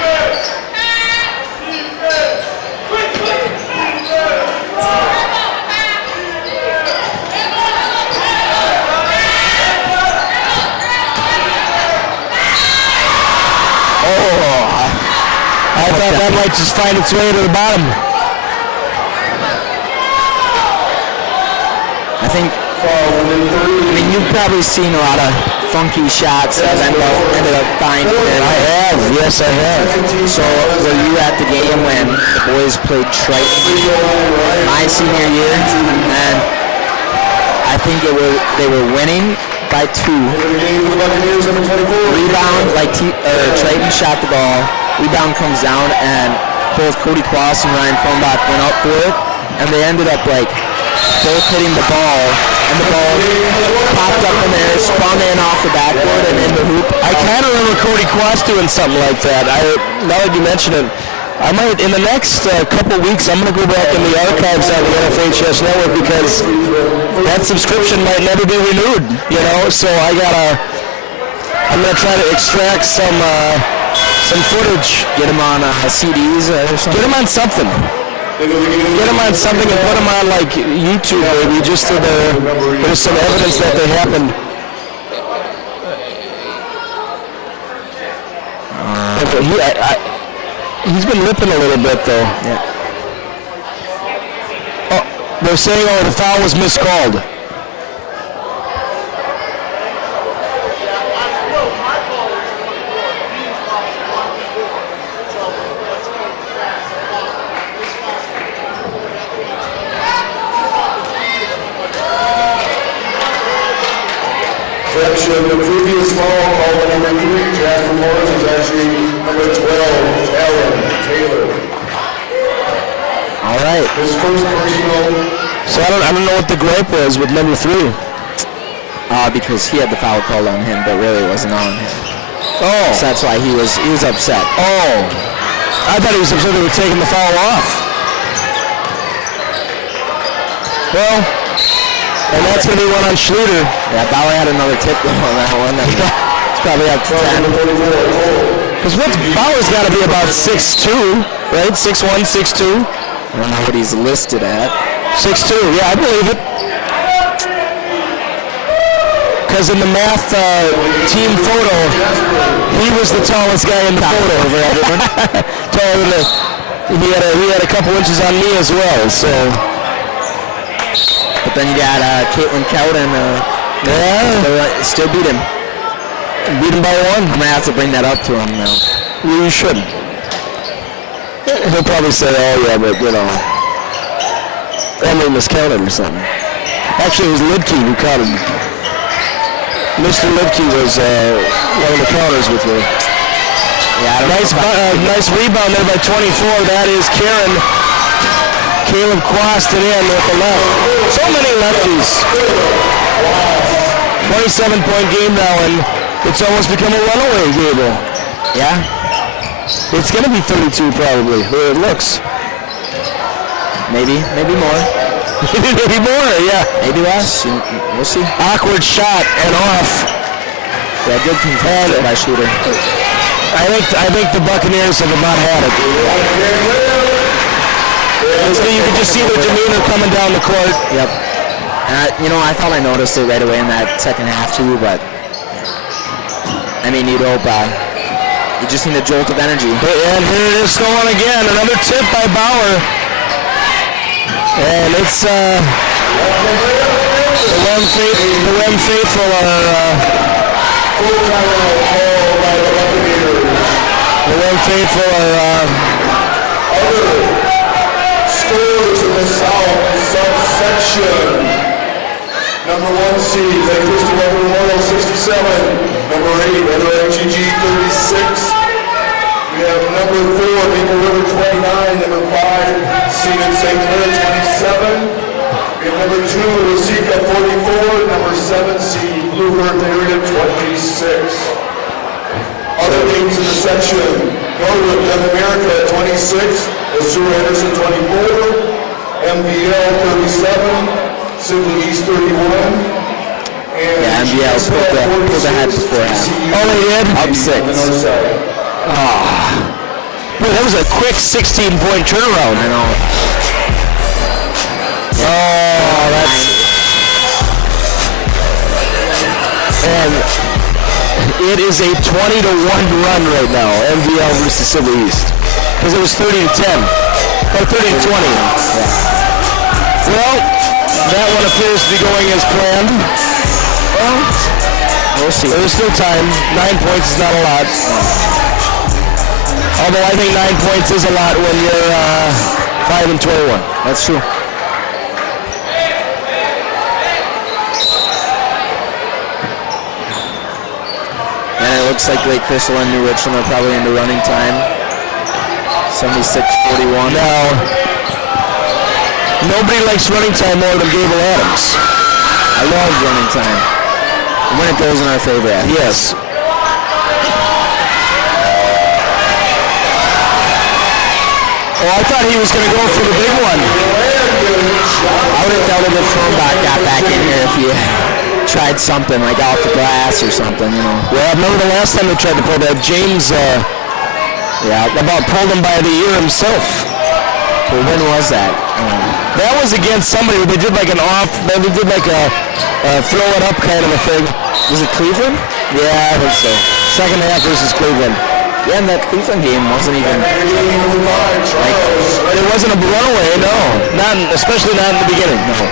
I thought that might just find its way to the bottom. I mean, you've probably seen a lot of funky shots that ended up finding it. I have, yes I have. So were you at the game when the boys played Triton my senior year? And I think they were winning by 2. Rebound, Triton shot the ball. Rebound comes down, and both Cody Kloss and Ryan Kronbach went up for it, and they ended up both hitting the ball, and the ball popped up in there, spun in off the backboard and in the hoop. I kind of remember Cody Kloss doing something like that. Now that you mention it, I might, in the next couple weeks, I'm going to go back in the archives on the NFHS Network because that subscription might never be renewed, so I'm going to try to extract some footage. Get them on CDs or something? Get them on something. Get them on something and put them on YouTube maybe, just so there's some evidence that they happened. He's been lipping a little bit though. Yeah. Oh, they're saying the foul was miscalled. The previous foul called number 3, Jasper Morris, is actually number 12, Alan Taylor. All right. His first personal. So I don't know what the gripe was with number 3. Because he had the foul called on him, but really it wasn't on him. Oh. So that's why he was upset. Oh. I thought he was upset they were taking the foul off. Well, And that's going to be one on Schluter. Yeah, Bauer had another tip on that one. It's probably up to 10. Because Bauer's got to be about 6'2", right? 6'1", 6'2". I don't know what he's listed at. 6'2", yeah, I believe it. Because in the math team photo, he was the tallest guy in the photo over everyone. Taller than he had a couple inches on me as well. So, but then you got Caitlin Cowden. Still beat him. Beat him by one. I'm gonna have to bring that up to him now. You shouldn't. He'll probably say, "Oh yeah, but you know, Emily miscounted or something." Actually, it was Lidke who counted. Mr. Lidke was one of the counters with me. Yeah, nice rebound there by 24. That is Karen. Caleb crossed it in with the left. So many lefties. 27-point game now, and it's almost become a runaway, Gable. Yeah. It's going to be 32 probably, the way it looks. Maybe more. Maybe more, yeah. Maybe less. We'll see. Awkward shot and off. Yeah, good contested by Shooter. I think the Buccaneers have not had it. You can just see their demeanor coming down the court. Yep. And I thought I noticed it right away in that second half too, but I mean, you'd hope you just need a jolt of energy. And here it is going again. Another tip by Bauer. And it's the WEM faithful are Other scores in the South subsection. Number 1 seed, Lake Crystal Memorial 67. Number 8, NRHG 36. We have number 4, Maple River 29. Number 5, seeded St. Clair 27. We have number 2, Wasika 44. Number 7, seed Blue Earth area 26. Other games in the section, Norwood, Young America 26, Osura Henderson 24, MVL 37, Sibley East 31, and MVL pulled ahead before half. Oh, they did? Up 6. Boy, that was a quick 16-point turnaround. I know. Oh, that's... And it is a 20-1 run right now, MVL versus Sibley East. Because it was 30-10. Or 30-20. Yeah. Well, that one appears to be going as planned. Well, we'll see. There's still time. 9 points is not a lot. Although I think 9 points is a lot when you're 5-21. That's true. And it looks like Lake Crystal and New Richland are probably into running time. 76-41. Now, nobody likes running time more than Gable Adams. I love running time. When it goes in our favor. Yes. Oh, I thought he was going to go for the big one. I would have thought if Kronbach got back in here if he tried something like off the glass or something, Well, I remember the last time they tried to pull that. James, about pulled him by the ear himself. Well, when was that? That was against somebody. They did like they did like a throw it up kind of a thing. Was it Cleveland? Yeah, I think so. Second half versus Cleveland. Yeah, and that Cleveland game wasn't even it wasn't a runaway, no. Especially not in the beginning, no.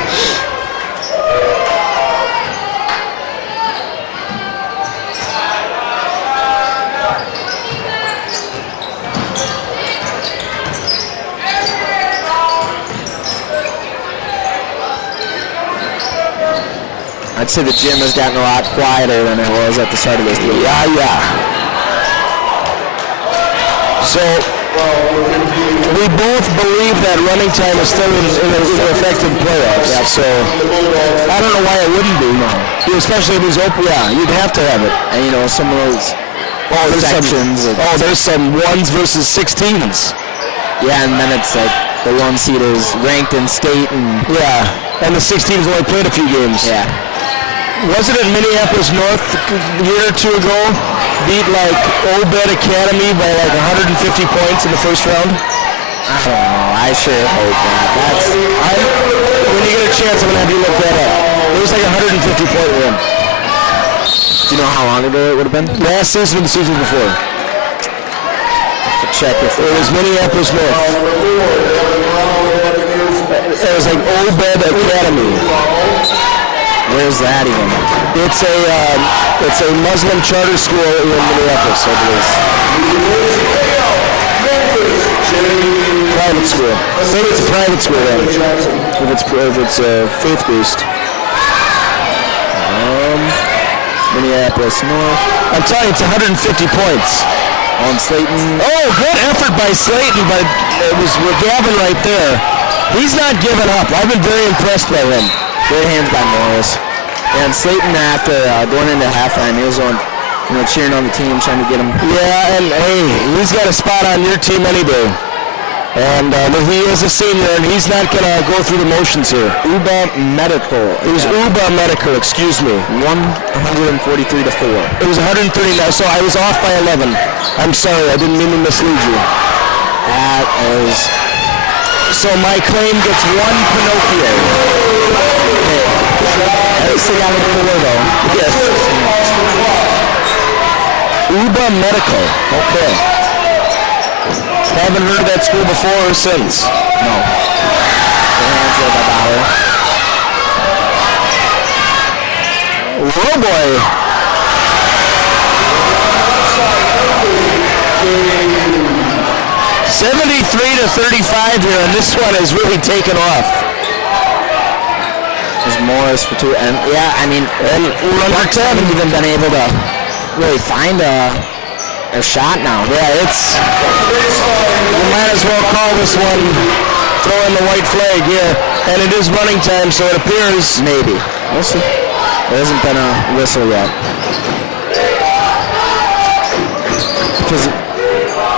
I'd say the gym has gotten a lot quieter than it was at the start of this game. Yeah. So, we both believe that running time is still in effect in playoffs. Yeah. So, I don't know why it wouldn't be. No. Especially if it's open. Yeah, you'd have to have it. And some of those sections. There's some 1s versus 16s. Yeah, and then it's like the 1 seed is ranked in state and and the 6 teams only played a few games. yeah. Wasn't it Minneapolis North a year or two ago beat like Obed Academy by like 150 points in the first round? I don't know. I sure hope not. When you get a chance, I'm gonna have you look that up. It was like a 150 point win. Do you know how long ago it would have been? Last season and the season before. Check if It was Minneapolis North. It was like Obed Academy. Where's that even? It's a Muslim charter school in Minneapolis, I believe. Private school. Maybe it's a private school then. If it's faith-based. Minneapolis North. I'm telling you, it's 150 points. On Slayton. Oh, good effort by Slayton, but it was with Gavin right there. He's not giving up. I've been very impressed by him. Great hands by Morris. And Slayton, after going into halftime, he was on, cheering on the team, trying to get him. Yeah, and hey, he's got a spot on your team any day. And he is a senior, and he's not going to go through the motions here. Uba Medical. It was Uba Medical, excuse me. 143 to 4. It was 139, so I was off by 11. I'm sorry, I didn't mean to mislead you. That is... So my claim gets 1 Pinocchio. At least they got it 4 though. Yes. Uba Medical. Okay. Haven't heard of that school before or since. No. Their hands are by Bauer. Oh boy. 73 to 35 here, and this one has really taken off. There's Morris for 2, and Mark haven't even been able to really find a shot now. Yeah, you might as well call this one throwing the white flag here, and it is running time, so it appears. Maybe. We'll see. There hasn't been a whistle yet. Because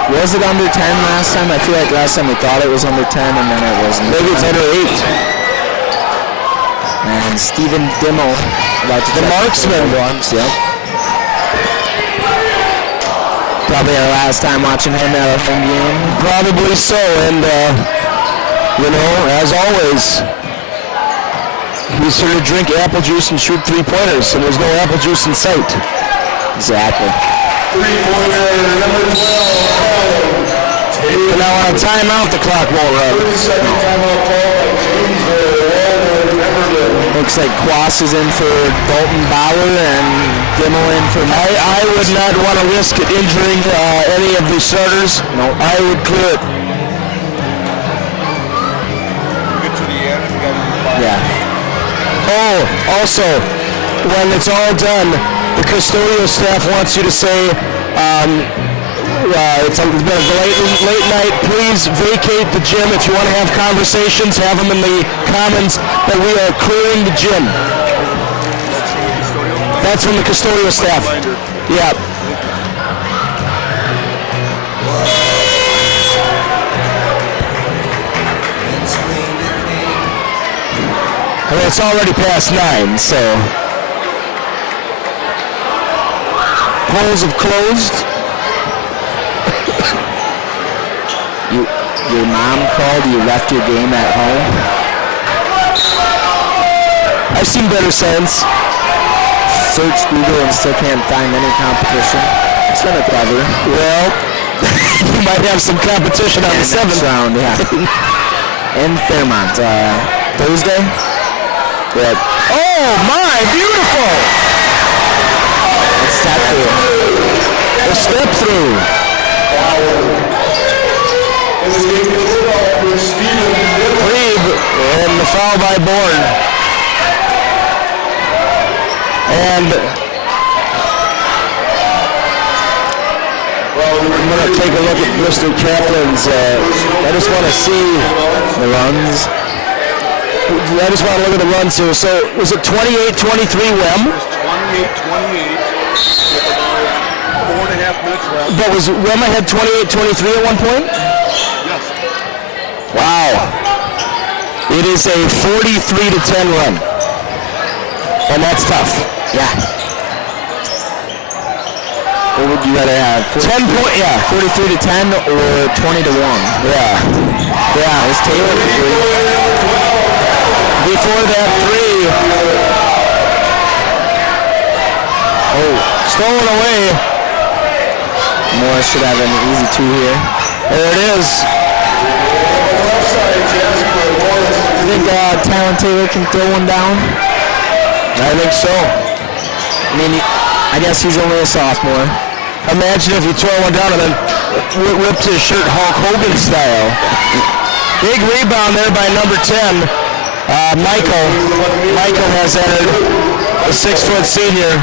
was it under 10 last time? I feel like last time we thought it was under 10, and then it wasn't. Maybe it's under 8. And Stephen Dimmel, the marksman. Yep. Probably our last time watching him at a home game. Probably so, and as always, he's here to drink apple juice and shoot 3-pointers, and there's no apple juice in sight. Exactly. 3-pointer, number 12. And now on a timeout, the clock won't run. 30-second timeout call by James Walmart. Looks like Quas is in for Dalton Bauer and Dimmel in for Mike. I would not want to risk injuring any of the starters. No. I would clear it. Get to the end if you got to Yeah. Oh, also, when it's all done, the custodial staff wants you to say, it's been a late night. Please vacate the gym. If you want to have conversations, have them in the commons, but we are clearing the gym. That's from the custodial staff. Yeah. I mean, it's already past 9, so polls have closed. Your mom called, you left your game at home? I've seen better sense. Search Google and still can't find any competition. It's kind of clever. Well, you might have some competition on the 7th round, yeah. In Fairmont, Thursday? Yep. Oh my, beautiful! It's step through. The step through. Reeb and the foul by Bourne. And I'm going to take a look at Mr. Kaplan's. I just want to see The runs. I just want to look at the runs here. So was it 28-23 WEM? 28-28 with about 4.5 minutes left. But was WEM ahead 28-23 at one point? Yes. Wow. It is a 43-10 run. And that's tough. Yeah. What would you rather have? 43-10 or 20-1? Yeah. Yeah, it's Taylor for 3. Before that 3. Oh, stolen away. Morris should have an easy 2 here. There it is. I think Talon Taylor can throw one down. I think so. I mean, I guess he's only a sophomore. Imagine if you throw one down and then ripped his shirt Hulk Hogan style. Big rebound there by number 10, Michael. Michael has entered, a 6-foot senior.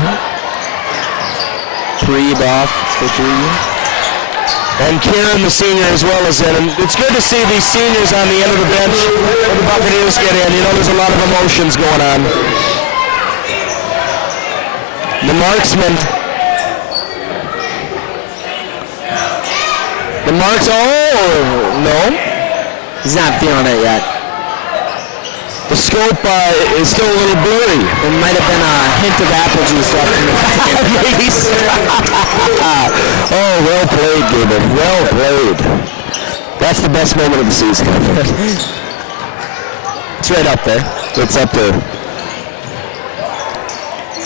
Reeb off for 3. And Kieran, the senior, as well as in. And it's good to see these seniors on the end of the bench when the Buccaneers get in. You know, there's a lot of emotions going on. The marksman. Oh, no. He's not feeling it yet. The scope is still a little blurry. There might have been a hint of apple juice left in the Oh, well played, Gabriel. Well played. That's the best moment of the season. It's right up there. It's up there.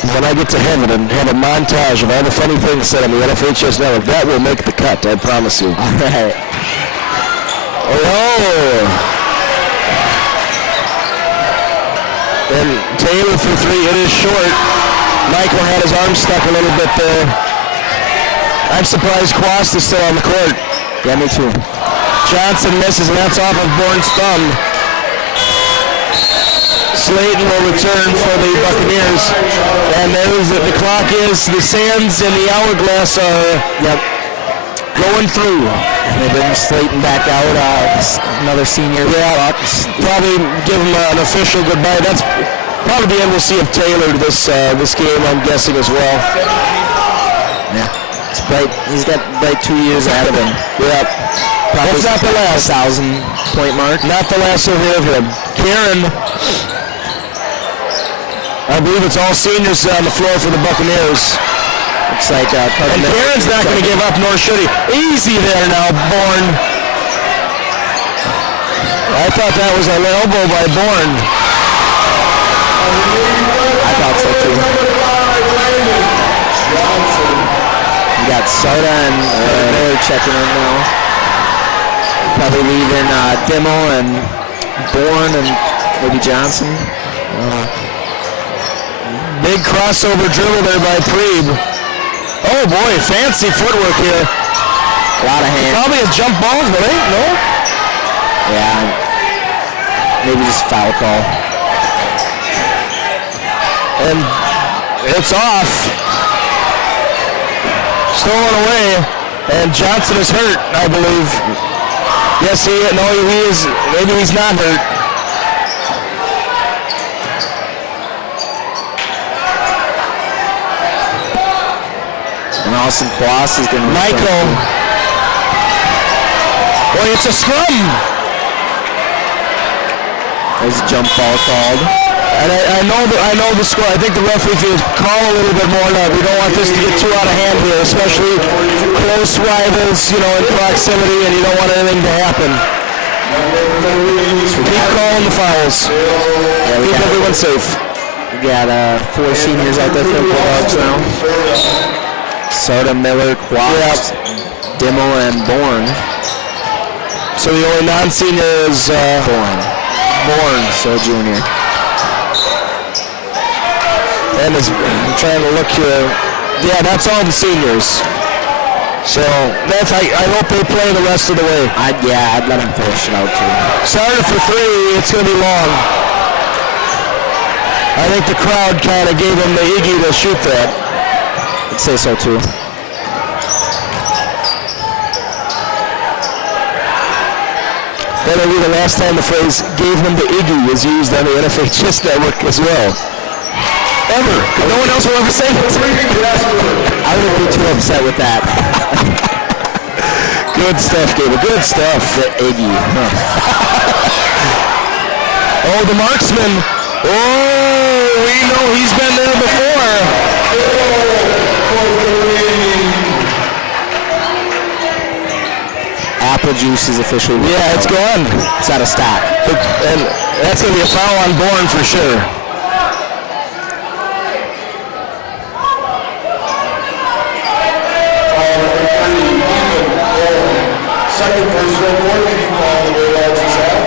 When I get to heaven and have a montage of all the funny things said on the NFHS network, that will make the cut, I promise you. All right. Oh! And Taylor for 3, it is short. Michael had his arm stuck a little bit there. I'm surprised Quast is still on the court. Yeah, me too. Johnson misses, and that's off of Bourne's thumb. Slayton will return for the Buccaneers. And the clock is, the sands and the hourglass are going through. And they bring Slayton back out, another senior. Yeah, probably give him an official goodbye. That's probably the end we'll see of Taylor this game, I'm guessing, as well. Yeah, it's bright. He's got bright 2 years ahead of him. Yeah. That's not the last 1,000-point mark. Not the last of him. Kieran, I believe it's all seniors on the floor for the Buccaneers. Looks like and Kieran's not going to give up, nor should he. Easy there now, Bourne. I thought that was an elbow by Bourne. I thought so too. We got Soda and Miller checking in now. Probably leaving Dimmel and Bourne and maybe Johnson. Big crossover dribble there by Preeb. Oh boy, fancy footwork here. A lot of hands. Probably a jump ball, right? No? Yeah. Maybe just foul call. And it's off. Stolen away. And Johnson is hurt, I believe. Yes, he is. Maybe he's not hurt. And Austin Quas is going to... Michael. Boy, it's a scrum. There's a jump ball called. And I know the score. I think the referee should call a little bit more now. We don't want this to get too out of hand here, especially close rivals, in proximity, and you don't want anything to happen. So keep calling the fouls. Yeah, keep everyone safe. We got 4 seniors out there for the Bulldogs now. Soda, Miller, Quast, Dimmel, and Bourne. So the only non-senior is Bourne, so junior. And I'm trying to look here. Yeah, that's all the seniors. So I hope they play the rest of the way. I'd let them finish it out too. Started for 3, it's going to be long. I think the crowd kind of gave them the Iggy to shoot that. I'd say so too. That'll be the last time the phrase "gave them the Iggy" is used on the NFHS network as well. Ever. No one else will ever say it. I wouldn't be too upset with that. Good stuff, Gable. Good stuff. The Iggy. Oh, the marksman. Oh, we know he's been there before. Apple juice is officially. Yeah, it's gone. It's out of stock. And that's going to be a foul on Bourne for sure. Second personal board, maybe call the Bulldogs is out.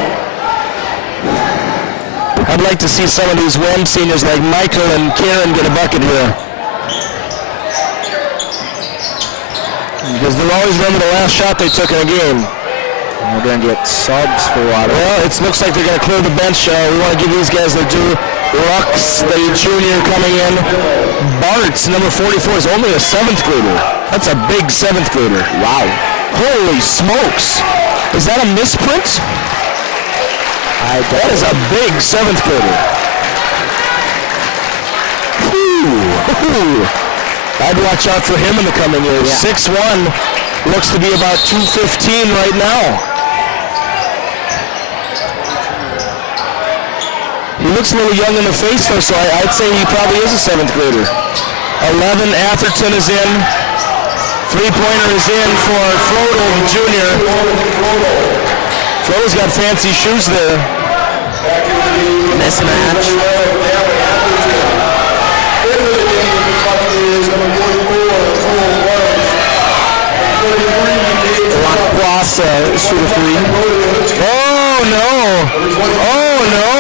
I'd like to see some of these WEM seniors like Michael and Karen get a bucket here. Because they'll always remember the last shot they took in a game. We're going to get subs for water. Well, it looks like they're going to clear the bench. We want to give these guys their due. Lux, the junior, coming in. Bartz, number 44, is only a 7th grader. That's a big 7th grader. Wow. Holy smokes. Is that a misprint? That is a big 7th grader. Ooh. I'd watch out for him in the coming years. Yeah. 6'1", looks to be about 215 right now. He looks a little young in the face though, so I'd say he probably is a 7th grader. 11, Atherton is in. Three-pointer is in for Frodo, the junior. Frodo's got fancy shoes there. Mismatch. Shoot a three. Oh no! Oh no!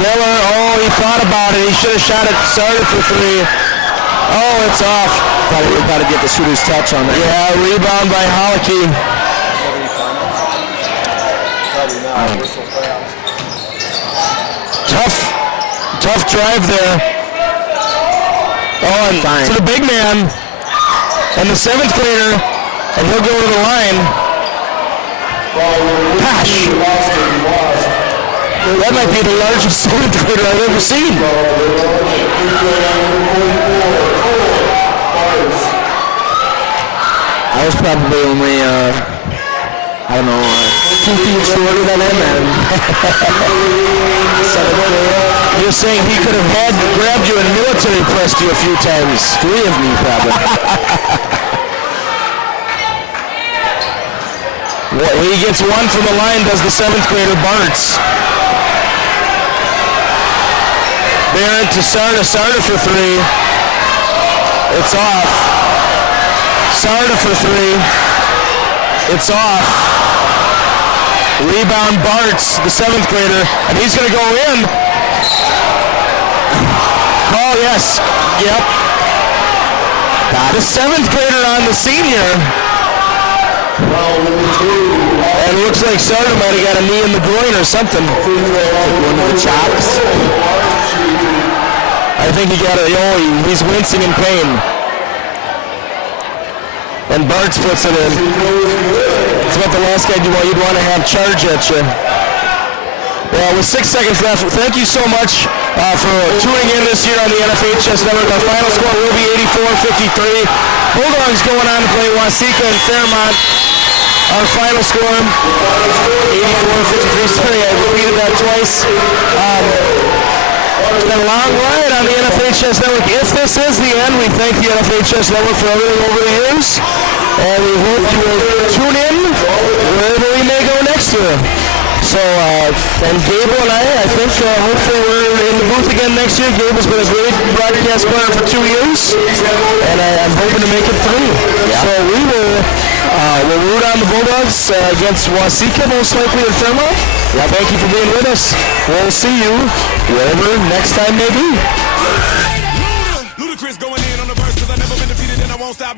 Miller, he thought about it. He should have shot it, started for 3. Oh, it's off. Got to get the shooter's touch on that. Yeah, rebound by Holicky. Tough drive there. Oh, and to the big man. And the 7th grader, and he'll go to the line. Gosh. That might be the largest 7th grader I've ever seen. I was probably only, 2 feet shorter than him, and 7th grader. You're saying he could have grabbed you and military pressed you a few times. 3 of me, probably. Well, he gets 1 from the line, does the 7th grader Bartz. Barrett to Sarda for 3. It's off. Sarda for 3. It's off. Rebound Bartz, the 7th grader, and he's going to go in. Oh, yes. Yep. The 7th grader on the senior. And it looks like Sarda might have got a knee in the groin or something. One of the chops. I think he got a, he's wincing in pain. And Bartz puts it in. It's about the last guy you'd want to have charge at you. Well, with 6 seconds left, thank you so much for tuning in this year on the NFHS Network. Our final score will be 84-53. Bulldogs going on to play Waseca and Fairmont. Our final score, 84-53. Sorry, I repeated that twice. It's been a long ride on the NFHS Network. If this is the end, we thank the NFHS Network for everything over the years. And we hope you will tune in wherever we may go next year. So, and Gable and I think hopefully we're in the booth again next year. Gable's been a great broadcast partner for 2 years, and I'm hoping to make it 3. Yeah. So we'll root on the Bulldogs against Waseca, most likely in Fairmont. Yeah, thank you for being with us. We'll see you wherever next time may be. Ludacris going in on the verse 'cause I never been defeated and I won't stop.